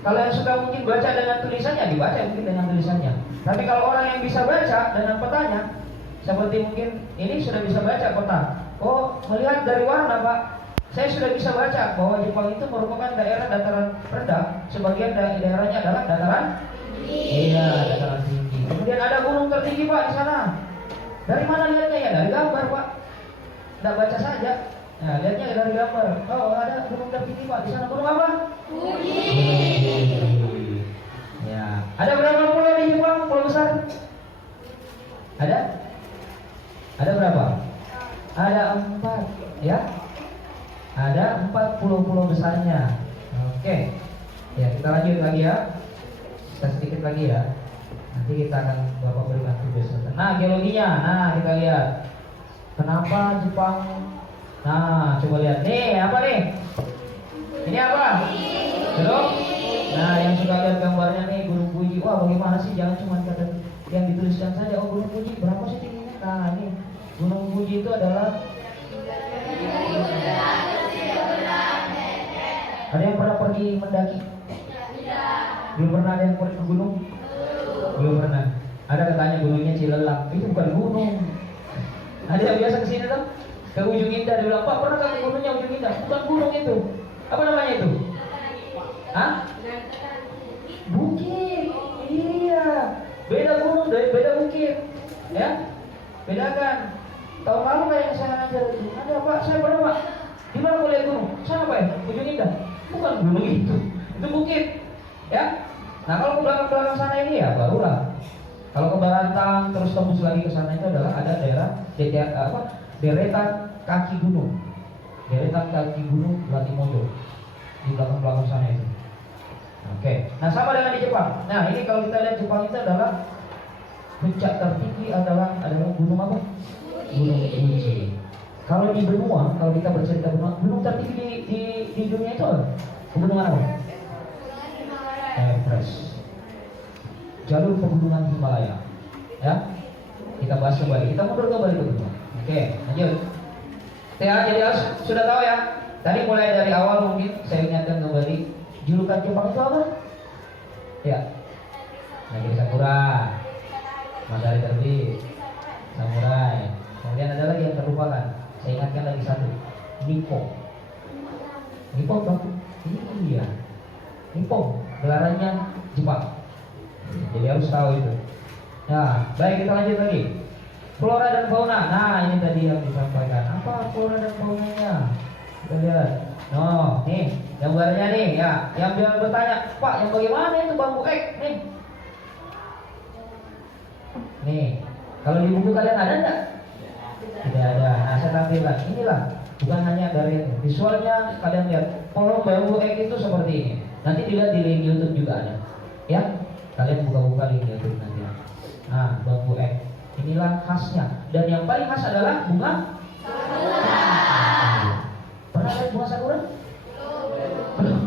Kalau yang suka mungkin baca dengan tulisannya, dibaca mungkin dengan tulisannya. Tapi kalau orang yang bisa baca dengan petanya, seperti mungkin ini sudah bisa baca peta. Oh, melihat dari warna Pak, saya sudah bisa baca bahwa Jepang itu merupakan daerah dataran rendah. Sebagian daerahnya adalah dataran tinggi. Iya, dataran tinggi. Kemudian ada gunung tertinggi Pak di sana. Dari mana lihatnya ya? Dari gambar Pak. Tidak baca saja. Nah, lihatnya dari gambar. Oh, ada gunung tertinggi Pak. Di sana gunung apa? Fuji. Ya. Ada berapa pulau di Jepang? Pulau besar? Ada? Ada berapa? Ada 4, ya. Ada 4 pulau-pulau besarnya. Oke. Ya, kita lanjut lagi ya. Kita sedikit lagi ya. Nanti kita akan Bapak berikan tugas. Nah, geologinya. Nah, kita lihat. Kenapa Jepang? Nah, coba lihat nih, apa nih? Ini apa? Jeruk. Nah, yang suka lihat gambarnya nih Gunung Fuji. Wah, bagaimana sih? Jangan cuma kata yang dituliskan saja. Oh, Gunung Fuji berapa sih tingginya? Nah, ini Gunung Fuji itu adalah ada yang pernah pergi mendaki? Belum pernah ada yang pergi ke gunung? Belum pernah. Ada katanya gunungnya Cilelang. Itu bukan gunung. Ada yang biasa kesini tuh? Ke Ujung Indah, dia bilang, Pak pernah ke gunungnya Ujung Indah? Bukan gunung itu. Apa namanya itu? Hah? Bukit. Iya. Beda gunung, beda bukit. Ya? Bedakan. Tahun lalu kayak saya ngajar itu, ada Pak, saya pernah Pak. Di mana boleh gunung? Sana Pak ya? Ujung Indah. Bukan gunung itu bukit. Ya? Nah kalau ke belakang sana ini ya barulah. Kalau ke Barantang terus tembus lagi ke sana itu adalah ada daerah deretan kaki gunung. Deretan kaki gunung Latimojo di belakang sana itu. Oke. Nah sama dengan di Jepang. Nah ini kalau kita lihat Jepang itu adalah puncak tertinggi adalah gunung apa? Gunung Fuji. Kalau di benua, kalau kita bercerita benua, gunung tertinggi di dunia itu apa? Pegunungan apa? Everest. Jalur pegunungan Himalaya. Ya, kita bahas kembali. Kita mundur kembali ke benua. Oke, lanjut. Ya, jadi harus sudah tahu ya. Tadi mulai dari awal mungkin saya ingatkan kembali. Julukan Jepang itu apa? Ya, Negeri Sakura, Matahari Terbit, Samurai. Kemudian ada lagi yang terlupakan. Saya ingatkan lagi satu, Nippon. Nippon bang? Iya, Nippon. Gelarannya Jepang. Jadi harus tahu itu. Nah, baik kita lanjut lagi. Flora dan fauna. Nah, ini tadi yang disampaikan. Apa flora dan faunanya? Kita lihat. Oh, nih gambarnya nih ya. Yang bilang bertanya, Pak, yang bagaimana itu bambu ek? Nih, kalau di buku kalian ada enggak? Tidak ada. Nah, saya tampilkan. Inilah, bukan hanya dari visualnya, kalian lihat pohon bambu ek itu seperti ini. Nanti dilihat di link YouTube juga ada. Ya, kalian buka-buka link YouTube nanti. Nah, bambu ek. Inilah khasnya. Dan yang paling khas adalah bunga sakura. Pernah lihat bunga sakura? Belum.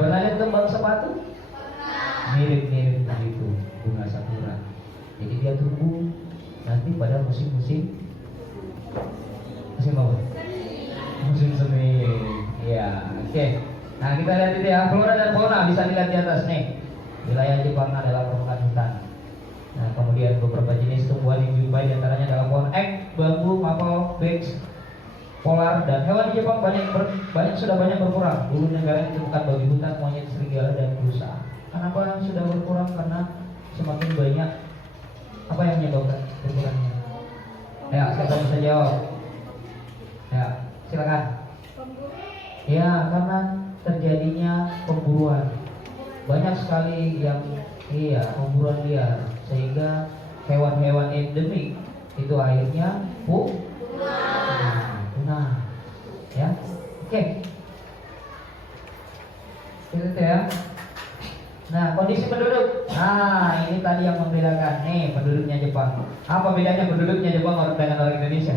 Pernah lihat kembang sepatu? Mirip-mirip begitu bunga sakura. Jadi dia tumbuh nanti pada musim apa? Musim semi. Ya, oke. Nah kita lihat itu ya, flora dan fauna bisa dilihat di atas nih. Wilayah Jepang adalah permukaan hutan. Nah, kemudian beberapa jenis tumbuhan yang dijumpai diantaranya adalah pohon ek, bambu, maple, beech, polar, dan hewan di Jepang sudah banyak berkurang. Dulu negara ditemukan babi hutan, monyet, serigala, dan rusa. Kenapa sudah berkurang? Karena semakin banyak. Apa yang menyebabkan berkurangnya? Ya, siapa bisa jawab? Ya, silakan. Ya, karena terjadinya pemburuan. Banyak sekali yang pemburuan liar, sehingga hewan-hewan endemik itu akhirnya punah. Ya, oke. Itu ya. Nah, kondisi penduduk. Nah, ini tadi yang membedakan. Nih, penduduknya Jepang. Apa bedanya penduduknya Jepang dengan orang Indonesia?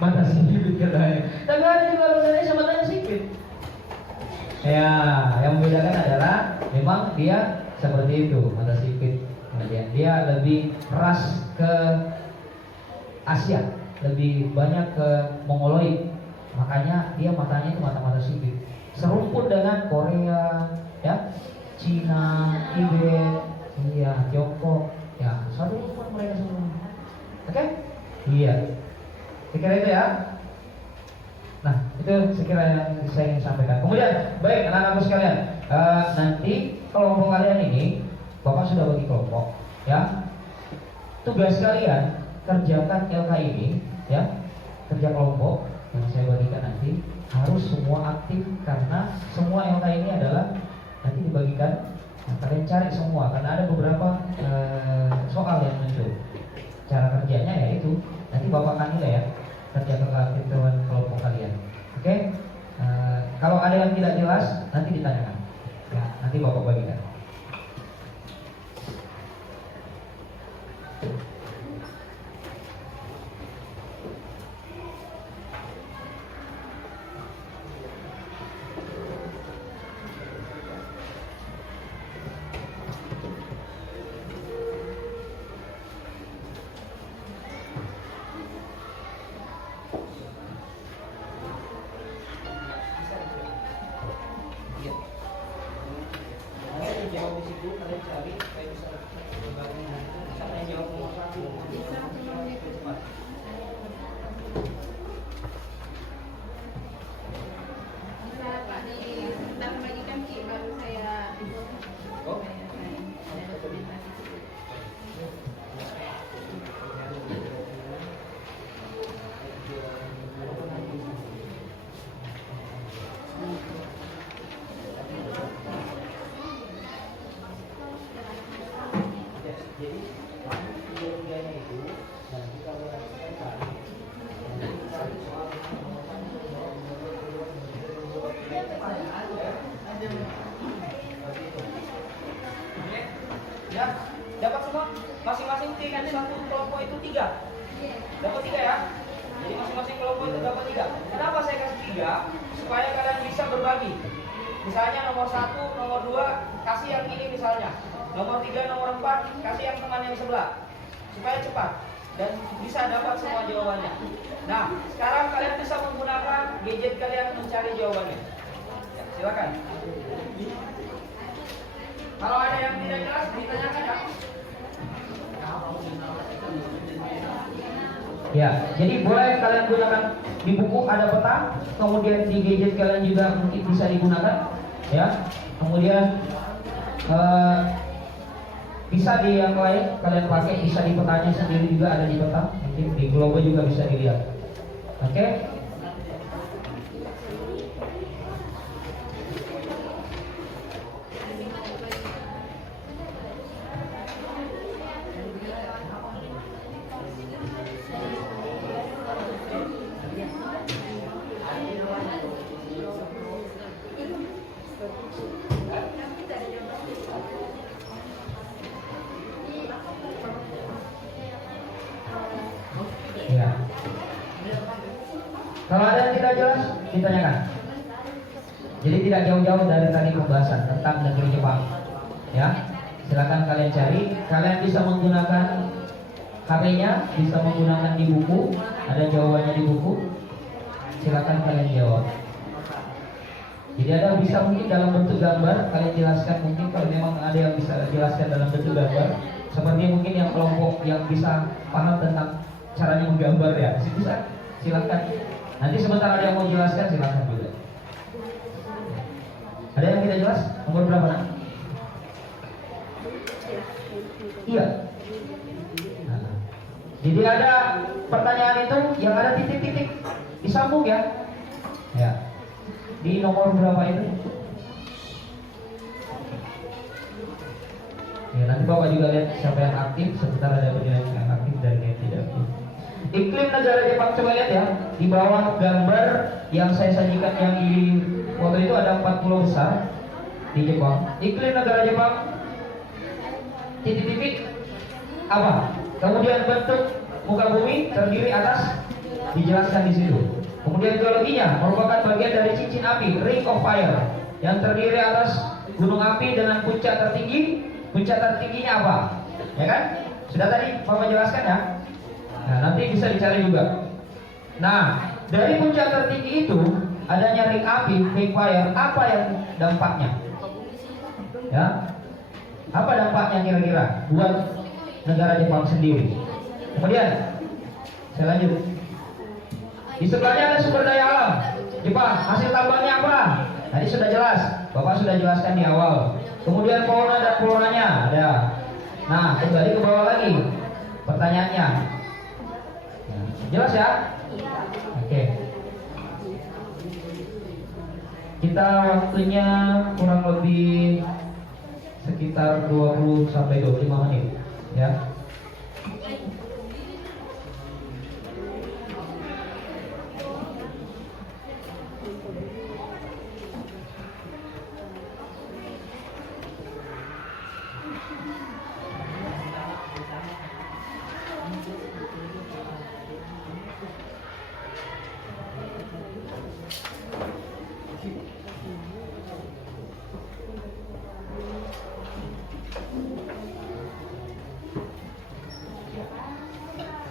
Mata sipit katanya. Tapi ada juga orang Indonesia matanya sipit. Ya, yang membedakan adalah memang dia seperti itu, mata sipit. Kemudian dia lebih ras ke Asia, lebih banyak ke Mongoloid. Makanya dia matanya itu mata-mata sipit. Serumpun dengan Korea, ya, Cina, Tibet, Tiongkok, ya, satu rumpun mereka semua. Oke? Iya. Sekira itu ya. Nah, itu sekira yang saya ingin sampaikan. Kemudian, baik anak-anakku sekalian, nanti kelompok kalian ini, Bapak sudah bagi kelompok, ya. Tugas kalian kerjakan LK ini, ya, kerja kelompok yang saya bagikan nanti harus semua aktif karena semua LK ini adalah nanti dibagikan. Nah, kalian cari semua karena ada beberapa soal yang muncul. Cara kerjanya yaitu nanti Bapak akan nilai ya kerja keaktifan kelompok kalian. Oke? Kalau ada yang tidak jelas nanti ditanyakan. Ya, nanti Bapak bagikan. Ya, dapat semua masing-masing tingkat satu kelompok itu 3. Dapat 3 ya. Jadi masing-masing kelompok itu dapat 3. Kenapa saya kasih 3? Supaya kalian bisa berbagi. Misalnya nomor 1, nomor 2 kasih yang ini misalnya. Nomor 3, nomor 4 kasih yang teman yang sebelah. Supaya cepat dan bisa dapat semua jawabannya. Nah, sekarang kalian bisa menggunakan gadget kalian mencari jawabannya. Ya, silakan. Kalau ada yang tidak jelas ditanyakan ya. Ya, jadi boleh kalian gunakan di buku ada peta, kemudian di gadget kalian juga mungkin bisa digunakan, ya. Kemudian bisa di yang lain kalian pakai, bisa di petanya sendiri juga ada di peta, mungkin di globe juga bisa dilihat. Oke? Ya. Kalau ada yang tidak jelas, ditanyakan. Jadi tidak jauh-jauh dari tadi pembahasan tentang negeri Jepang. Ya, silakan kalian cari. Kalian bisa menggunakan HP-nya, bisa menggunakan di buku. Ada jawabannya di buku. Silakan kalian jawab. Jadi ada bisa mungkin dalam bentuk gambar kalian jelaskan, mungkin kalau memang ada yang bisa jelaskan dalam bentuk gambar, seperti mungkin yang kelompok yang bisa paham tentang caranya menggambar ya, bisa silakan. Nanti sebentar ada yang mau jelaskan silakan juga. Ada yang tidak jelas? Nomor berapa nak? Iya. Nah, jadi ada pertanyaan itu yang ada titik-titik disambung ya. Ya. Di nomor berapa itu? Ya, nanti Bapak juga lihat siapa yang aktif, sebentar ada penilaian yang aktif dan yang tidak aktif. Iklim negara Jepang, coba lihat ya. Di bawah gambar yang saya sajikan yang di foto itu ada 4 pulau besar di Jepang. Iklim negara Jepang titik-titik apa? Kemudian bentuk muka bumi terdiri atas dijelaskan di situ. Kemudian geologinya merupakan bagian dari cincin api, ring of fire, yang terdiri atas gunung api dengan puncak tertinggi. Puncak tertingginya apa? Ya kan? Sudah tadi Bapak jelaskan ya? Nah, nanti bisa dicari juga. Nah, dari puncak tertinggi itu adanya ring api, ring fire, apa yang dampaknya? Ya? Apa dampaknya kira-kira buat negara Jepang sendiri? Kemudian saya lanjut. Di sebelahnya ada sumber daya alam Jepang, hasil tambangnya apa? Tadi sudah jelas, Bapak sudah jelaskan di awal. Kemudian fauna dan floranya ada. Nah, kembali ke bawah lagi. Pertanyaannya, jelas ya? Oke. Kita waktunya kurang lebih sekitar 20 sampai 25 menit, ya.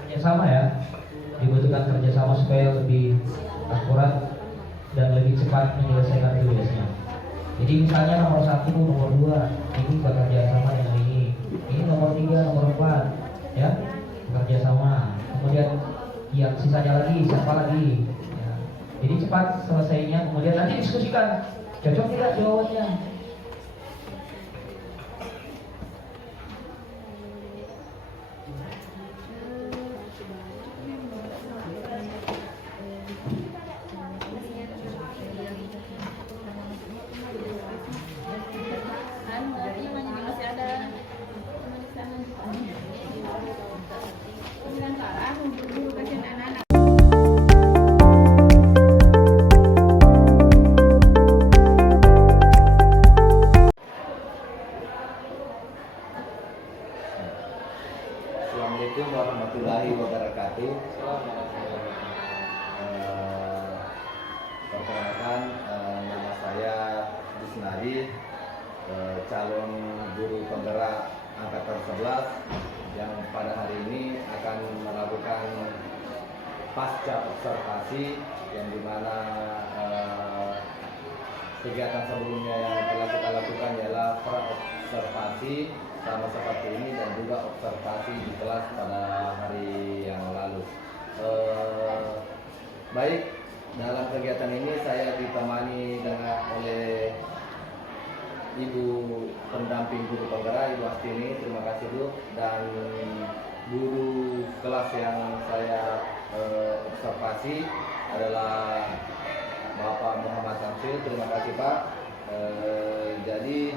Kerjasama ya, dibutuhkan kerjasama supaya lebih akurat dan lebih cepat menyelesaikan tugasnya. Jadi misalnya nomor 1, nomor 2 ini bekerja sama dengan ini nomor 3, nomor 4 ya, bekerja sama. Kemudian yang sisanya lagi siapa lagi ya. Jadi cepat selesainya, kemudian nanti diskusikan cocok tidak jawabannya. Assalamualaikum warahmatullahi wabarakatuh. Perkenalkan, nama saya Disnadi, calon guru penggerak angkatan 11 yang pada hari ini akan melakukan pasca observasi, yang dimana kegiatan sebelumnya yang telah kita lakukan ialah pra-observasi sama seperti ini, dan juga observasi di kelas pada hari yang lalu. Baik, dalam kegiatan ini saya ditemani oleh Ibu pendamping guru penggerak, Ibu Astini, terima kasih Bu, dan guru kelas yang saya observasi adalah Bapak Muhammad Samsul, terima kasih Pak. Jadi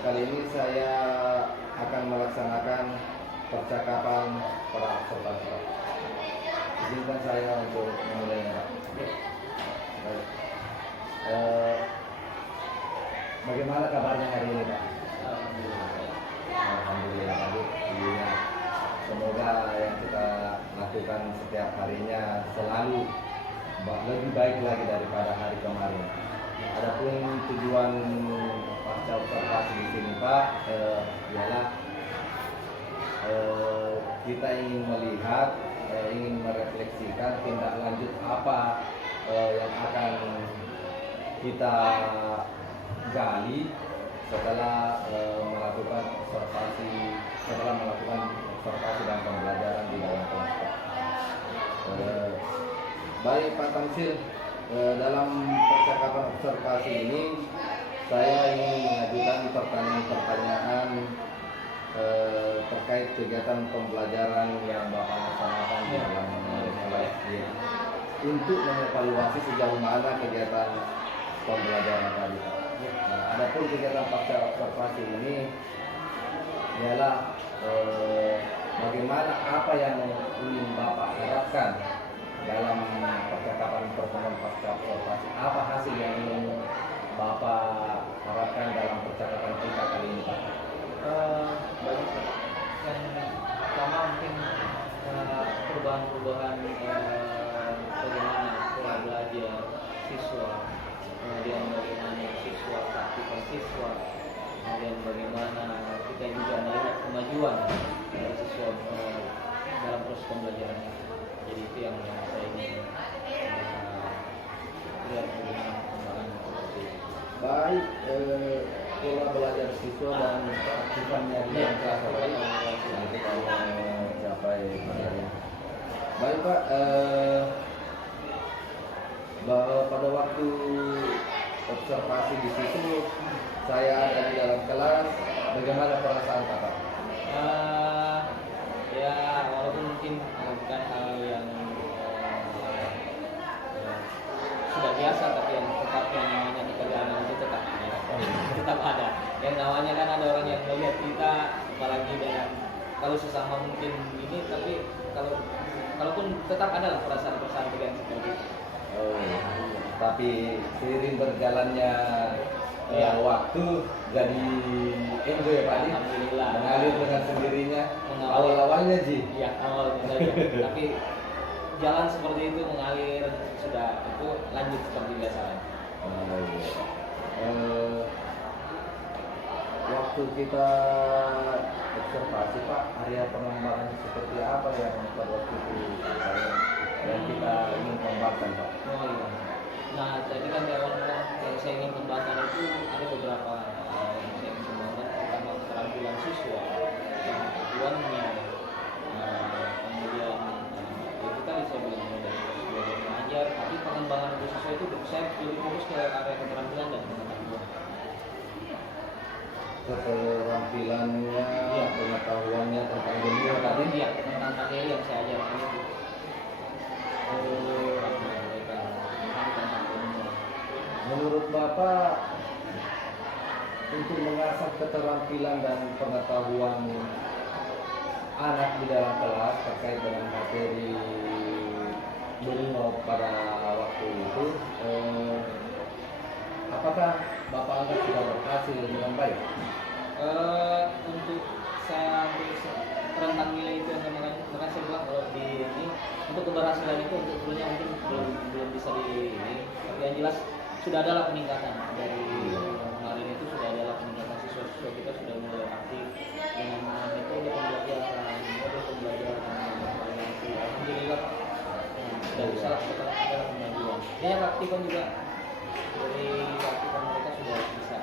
kali ini saya akan melaksanakan percakapan para observasi. Izinkan saya untuk memulainya. Baik. Bagaimana kabarnya hari ini Pak? Alhamdulillah Pak Bu. Iya. Semoga yang kita lakukan setiap harinya selalu lebih baik lagi daripada hari kemarin. Adapun tujuan pasca observasi di sini Pak ialah kita ingin melihat, ingin merefleksikan tindak lanjut apa yang akan kita gali setelah melakukan observasi dan pembelajaran di dalam kelas. Baik Pak Tamsil, dalam percakapan observasi ini saya ingin mengajukan pertanyaan-pertanyaan terkait kegiatan pembelajaran yang Bapak laksanakan di dalam kelas untuk mengevaluasi sejauh mana kegiatan pembelajaran tadi. Nah, adapun kegiatan pasca observasi ini ialah bagaimana apa yang ingin Bapak harapkan dalam percakapan pertemuan pasca observasi, apa hasil yang ingin Bapak harapkan dalam percakapan kita kali ini, Pak? Banyak yang pertama mungkin perubahan-perubahan bagaimana pola belajar siswa, kemudian bagaimana siswa aktivitas siswa, kemudian bagaimana kita juga melihat kemajuan dari siswa dalam proses pembelajarannya. Jadi itu yang saya ingin lihat bagaimana perkembangan seperti itu. Baik, pola belajar siswa dan keaktifannya di dalam kelas nanti kalau mencapai materi. Baik Pak, pada waktu observasi di situ saya ada di dalam kelas, bagaimana perasaan Pak? Ya walaupun mungkin bukan hal yang sudah biasa, tapi yang tetap yang namanya ketegangan itu tetap ada. Yang namanya kan ada orang yang melihat kita, apalagi dengan kalau sesama mungkin ini, tapi kalaupun tetap ada lah perasaan tegang seperti itu. Tapi seiring berjalannya waktu jadi enjoy Pak Di, Alhamdulillah mengalir dengan sendirinya. Mengalir. Awalnya Ji. Iya awalnya tapi jalan seperti itu mengalir, sudah itu lanjut seperti biasa. Waktu kita observasi Pak, area pengembangan seperti apa yang pada waktu itu yang kita ingin kembangkan Pak? Oh iya. Nah tadi kan yang saya ingin kembangkan itu ada beberapa yang saya ingin kembangkan, pertama keterampilan siswa, pengetahuannya, kemudian itu tadi saya bilang mulai dari belajar mengajar, tapi pengembangan untuk siswa itu saya lebih fokus ke area keterampilan dan pengetahuan. Keterampilannya, pengetahuannya tentang dunia tadi. Iya, tentang materi yang saya ajarkan itu. Menurut Bapak, untuk mengasah keterampilan dan pengetahuan anak di dalam kelas terkait dengan materi Beringo pada waktu itu, apakah Bapak anggap sudah berhasil dengan baik? Untuk saya rentang nilai itu yang makanya saya bilang kalau di ini untuk keberhasilan itu untuk dulunya mungkin belum bisa di ini, tapi yang jelas sudah ada peningkatan dari kemarin itu, sudah ada peningkatan siswa kita sudah mulai aktif dengan metode pembelajaran, alhamdulillah sudah bisa lah ada kemajuan. Yang aktifan juga dari aktifan mereka sudah bisa.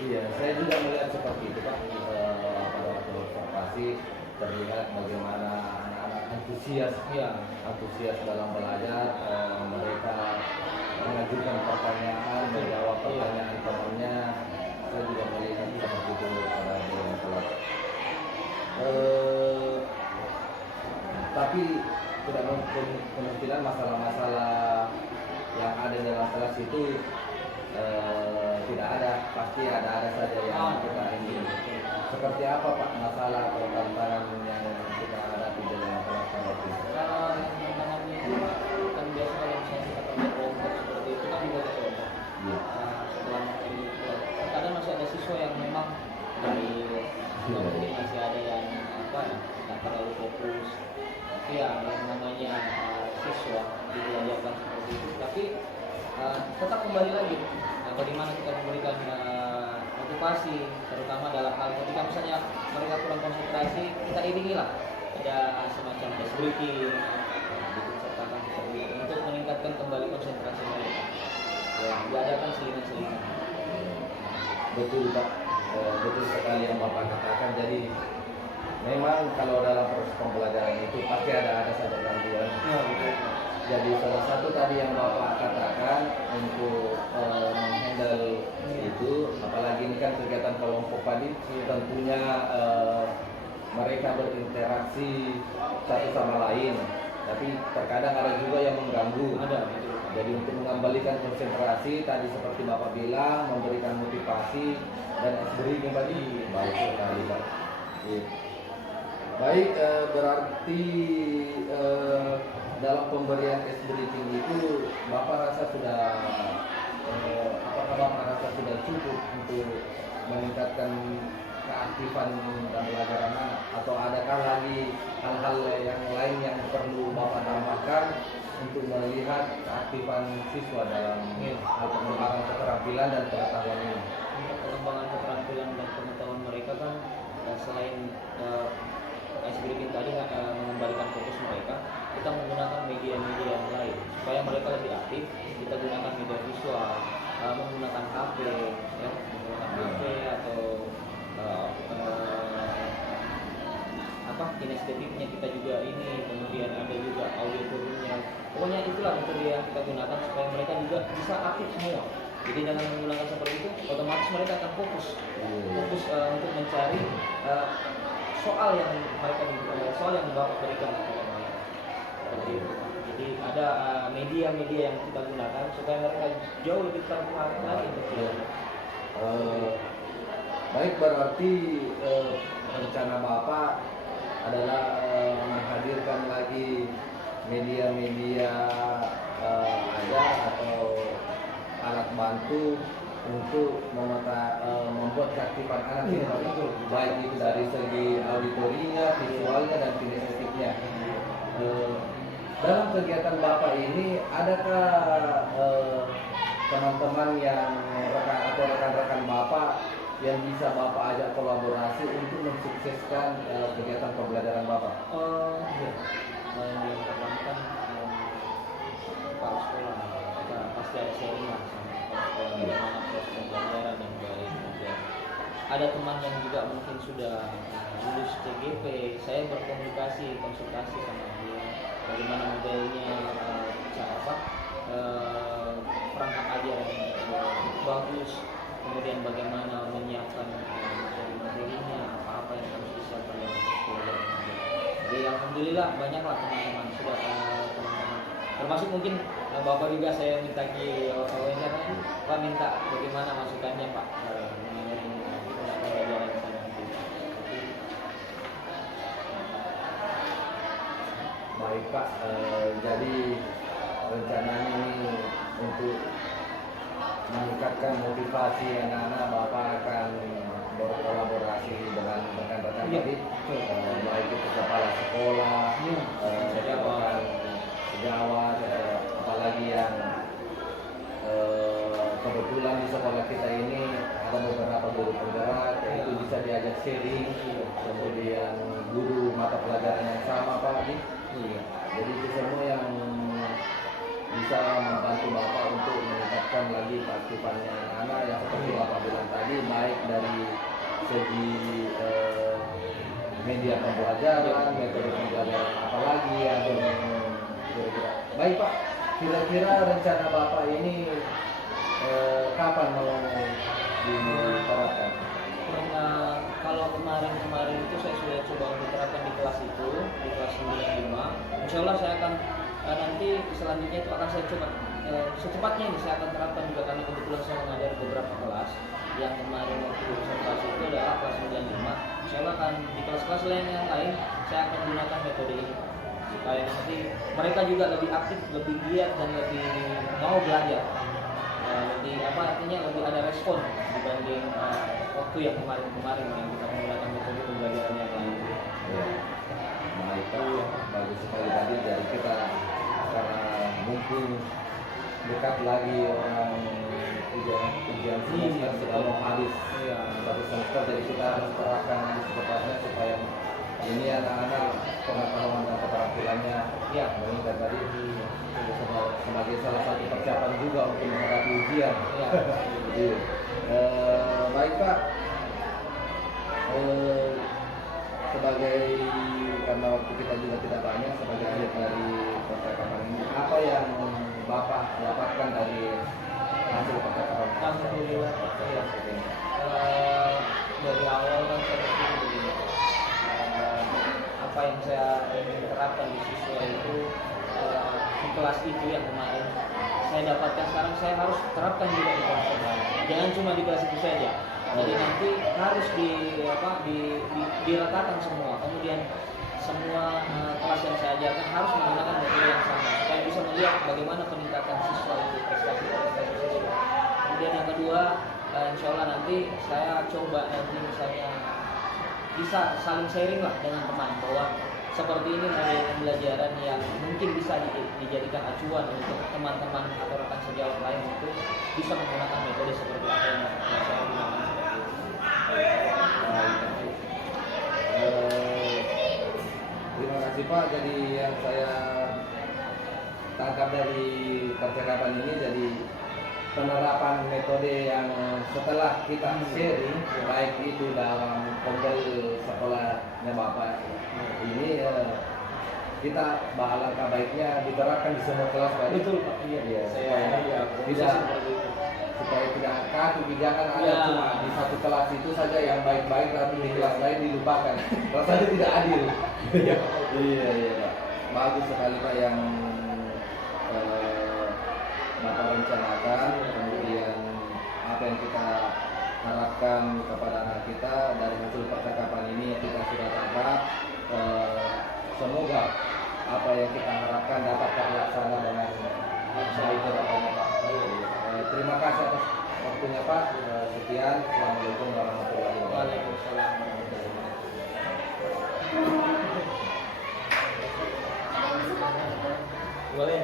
Iya, saya juga melihat seperti itu Pak. Pada waktu observasi terlihat bagaimana anak-anak antusias dalam belajar, mereka mengajukan pertanyaan, menjawab pertanyaan temannya. Saya juga melihat seperti itu pada dalam kelas. Tapi tidak kemungkinan masalah-masalah yang ada dalam kelas itu tidak ada, pasti ada saja yang kita ingin. Seperti apa Pak masalah atau tantangan yang kita hadapi dalam kelas tadi? Tantangannya itu kan biasa kalau misalnya kita kerja kelompok seperti itu kan juga ada kelompok. Setelah materi itu, kadang masih ada siswa yang memang dari mungkin masih ada yang tidak terlalu fokus. Tapi ya yang namanya siswa dibelajarkan seperti itu. Tapi tetap kembali lagi. Bagaimana kita memberikan motivasi, terutama dalam hal ketika misalnya mereka kurang konsentrasi, kita iringilah ada semacam desk breaking, disertakan seperti itu untuk meningkatkan kembali konsentrasi mereka. ya diadakan selingan-selingan. Betul Pak, betul sekali yang Bapak katakan. Jadi memang kalau dalam proses pembelajaran itu pasti ada saja gangguan. Ya betul. Jadi salah satu tadi yang Bapak katakan untuk menghandle itu, apalagi ini kan kegiatan kelompok tadi, tentunya mereka berinteraksi satu sama lain. Tapi terkadang ada juga yang mengganggu. Ada betul. Jadi untuk mengembalikan konsentrasi tadi seperti Bapak bilang, memberikan motivasi dan briefing tadi baik sekali Pak. Iya. Baik, berarti dalam pemberian S briefing itu Bapak rasa sudah apakah Bapak rasa sudah cukup untuk meningkatkan keaktifan dan pelajaran anak, atau adakah lagi hal-hal yang lain yang perlu Bapak tambahkan untuk melihat keaktifan siswa dalam hal pengembangan keterampilan dan pengetahuan ini? Untuk pengembangan keterampilan dan pengetahuan mereka kan selain ice briefing tadi mengembalikan fokus mereka, kita menggunakan media-media yang lain supaya mereka lebih aktif. Kita gunakan media visual, menggunakan HP, ya, menggunakan HP atau kinestetiknya kita juga ini, kemudian ada juga auditoriumnya. Pokoknya itulah metode yang kita gunakan supaya mereka juga bisa aktif semua. Jadi dengan menggunakan seperti itu, otomatis mereka akan fokus untuk mencari soal yang Bapak berikan kepada mereka. Seperti itu. Jadi ada media-media yang kita gunakan supaya mereka jauh lebih terpengaruh lagi. Baik, berarti rencana Bapak adalah menghadirkan lagi media-media ajar atau alat bantu untuk membuat keaktifan anak ini, baik itu dari segi auditorinya, visualnya, dan kinestetiknya. Dalam kegiatan Bapak ini, adakah teman-teman yang rekan-rekan Bapak yang bisa Bapak ajak kolaborasi untuk mensukseskan kegiatan pembelajaran Bapak? Yang pertama kan kepala sekolah, kita pasti ada sharingan sama kepala sekolah bagaimana proses pembelajaran yang baik. Kemudian ada teman yang juga mungkin sudah lulus CGP, saya berkomunikasi, konsultasi sama dia bagaimana modelnya, perangkat ajar yang bagus, kemudian bagaimana menyiapkan materi-materinya, apa-apa yang harus disiapkan dalam sekolah. Jadi alhamdulillah banyaklah teman-teman sudah teman-teman, termasuk mungkin Bapak juga saya minta wawancara, Pak minta bagaimana masukannya Pak mengenai pembelajaran kita nanti. Baik Pak, jadi rencananya ini untuk meningkatkan motivasi anak-anak, Bapak akan berkolaborasi dengan rekan-rekan tadi, baik itu kepala sekolah, rekan sejawat, apalagi yang kebetulan di sekolah kita ini ada beberapa guru penggerak, itu bisa diajak sharing, kemudian guru mata pelajaran yang sama Pak. Jadi itu semua yang bisa membantu Bapak untuk meningkatkan lagi keaktifannya anak yang seperti Bapak bilang tadi, baik dari segi media pembelajaran, metode pembelajaran apalagi yang kira-kira. Baik Pak, kira-kira rencana Bapak ini kapan mau diterapkan? Kalau kemarin itu saya sudah coba diterapkan di kelas itu, di kelas 95. Insya Allah saya akan nanti selanjutnya itu akan saya coba secepatnya ini saya akan terapkan juga, karena kebetulan saya mengajar beberapa kelas. Yang kemarin waktu observasi itu adalah kelas 95. Insya Allah akan di kelas-kelas lain yang lain saya akan gunakan metode ini supaya nanti mereka juga lebih aktif, lebih giat, dan lebih mau belajar. Artinya lebih ada respon dibanding waktu yang kemarin yang kita menggunakan metode pembelajaran yang lain. Baik Pak, bagus sekali tadi. Jadi kita karena mungkin dekat lagi orang ujian semester sudah mau habis satu semester, jadi kita harus terapkan secepatnya supaya ini anak-anak pengetahuan dan keterampilannya Ya. meningkat tadi sebagai salah satu persiapan juga untuk menghadapi ujian. Ya. Iya. Baik Pak, sebagai karena waktu kita juga tidak banyak, sebagai akhir dari percakapan ini, apa yang Bapak dapatkan dari hasil percakapan? Alhamdulillah. Ya. Dari awal kan saya berpikir apa yang saya ingin terapkan di siswa itu di kelas itu yang kemarin saya dapatkan, sekarang saya harus terapkan juga di kelas yang lain. Jangan cuma di kelas itu saja. Jadi nanti harus diratakan semua. Kemudian semua kelas yang saya ajarkan harus menggunakan metode yang sama supaya bisa melihat bagaimana peningkatan siswa itu, prestasi siswa. Kemudian yang kedua, insya Allah nanti saya coba nanti misalnya bisa saling sharing lah dengan teman bahwa seperti ini dari pembelajaran yang mungkin bisa dijadikan acuan untuk teman-teman atau rekan sejawat lain itu bisa menggunakan metode seperti apa yang saya gunakan seperti itu. Terima kasih Pak. Jadi yang saya tangkap dari percakapan ini, jadi penerapan metode yang setelah kita sharing, baik itu dalam pembel sekolahnya Bapak ini, kita alangkah baiknya diterapkan di semua kelas Pak. Betul Pak. Iya. Saya Tidak supaya tidak kebijakan ada Ya. cuma di satu kelas itu saja yang baik-baik, tapi di kelas lain dilupakan. Rasanya tidak adil. Iya, iya Pak. Bagus sekali Pak yang Bapak rencanakan, kemudian apa yang kita harapkan kepada anak kita dari hasil percakapan ini kita sudah tangkap. Semoga apa yang kita harapkan dapat terlaksana dengan baik ke depannya Pak. Terima kasih atas waktunya Pak. Sekian. Assalamualaikum warahmatullahi wabarakatuh. Waalaikumsalam. Boleh.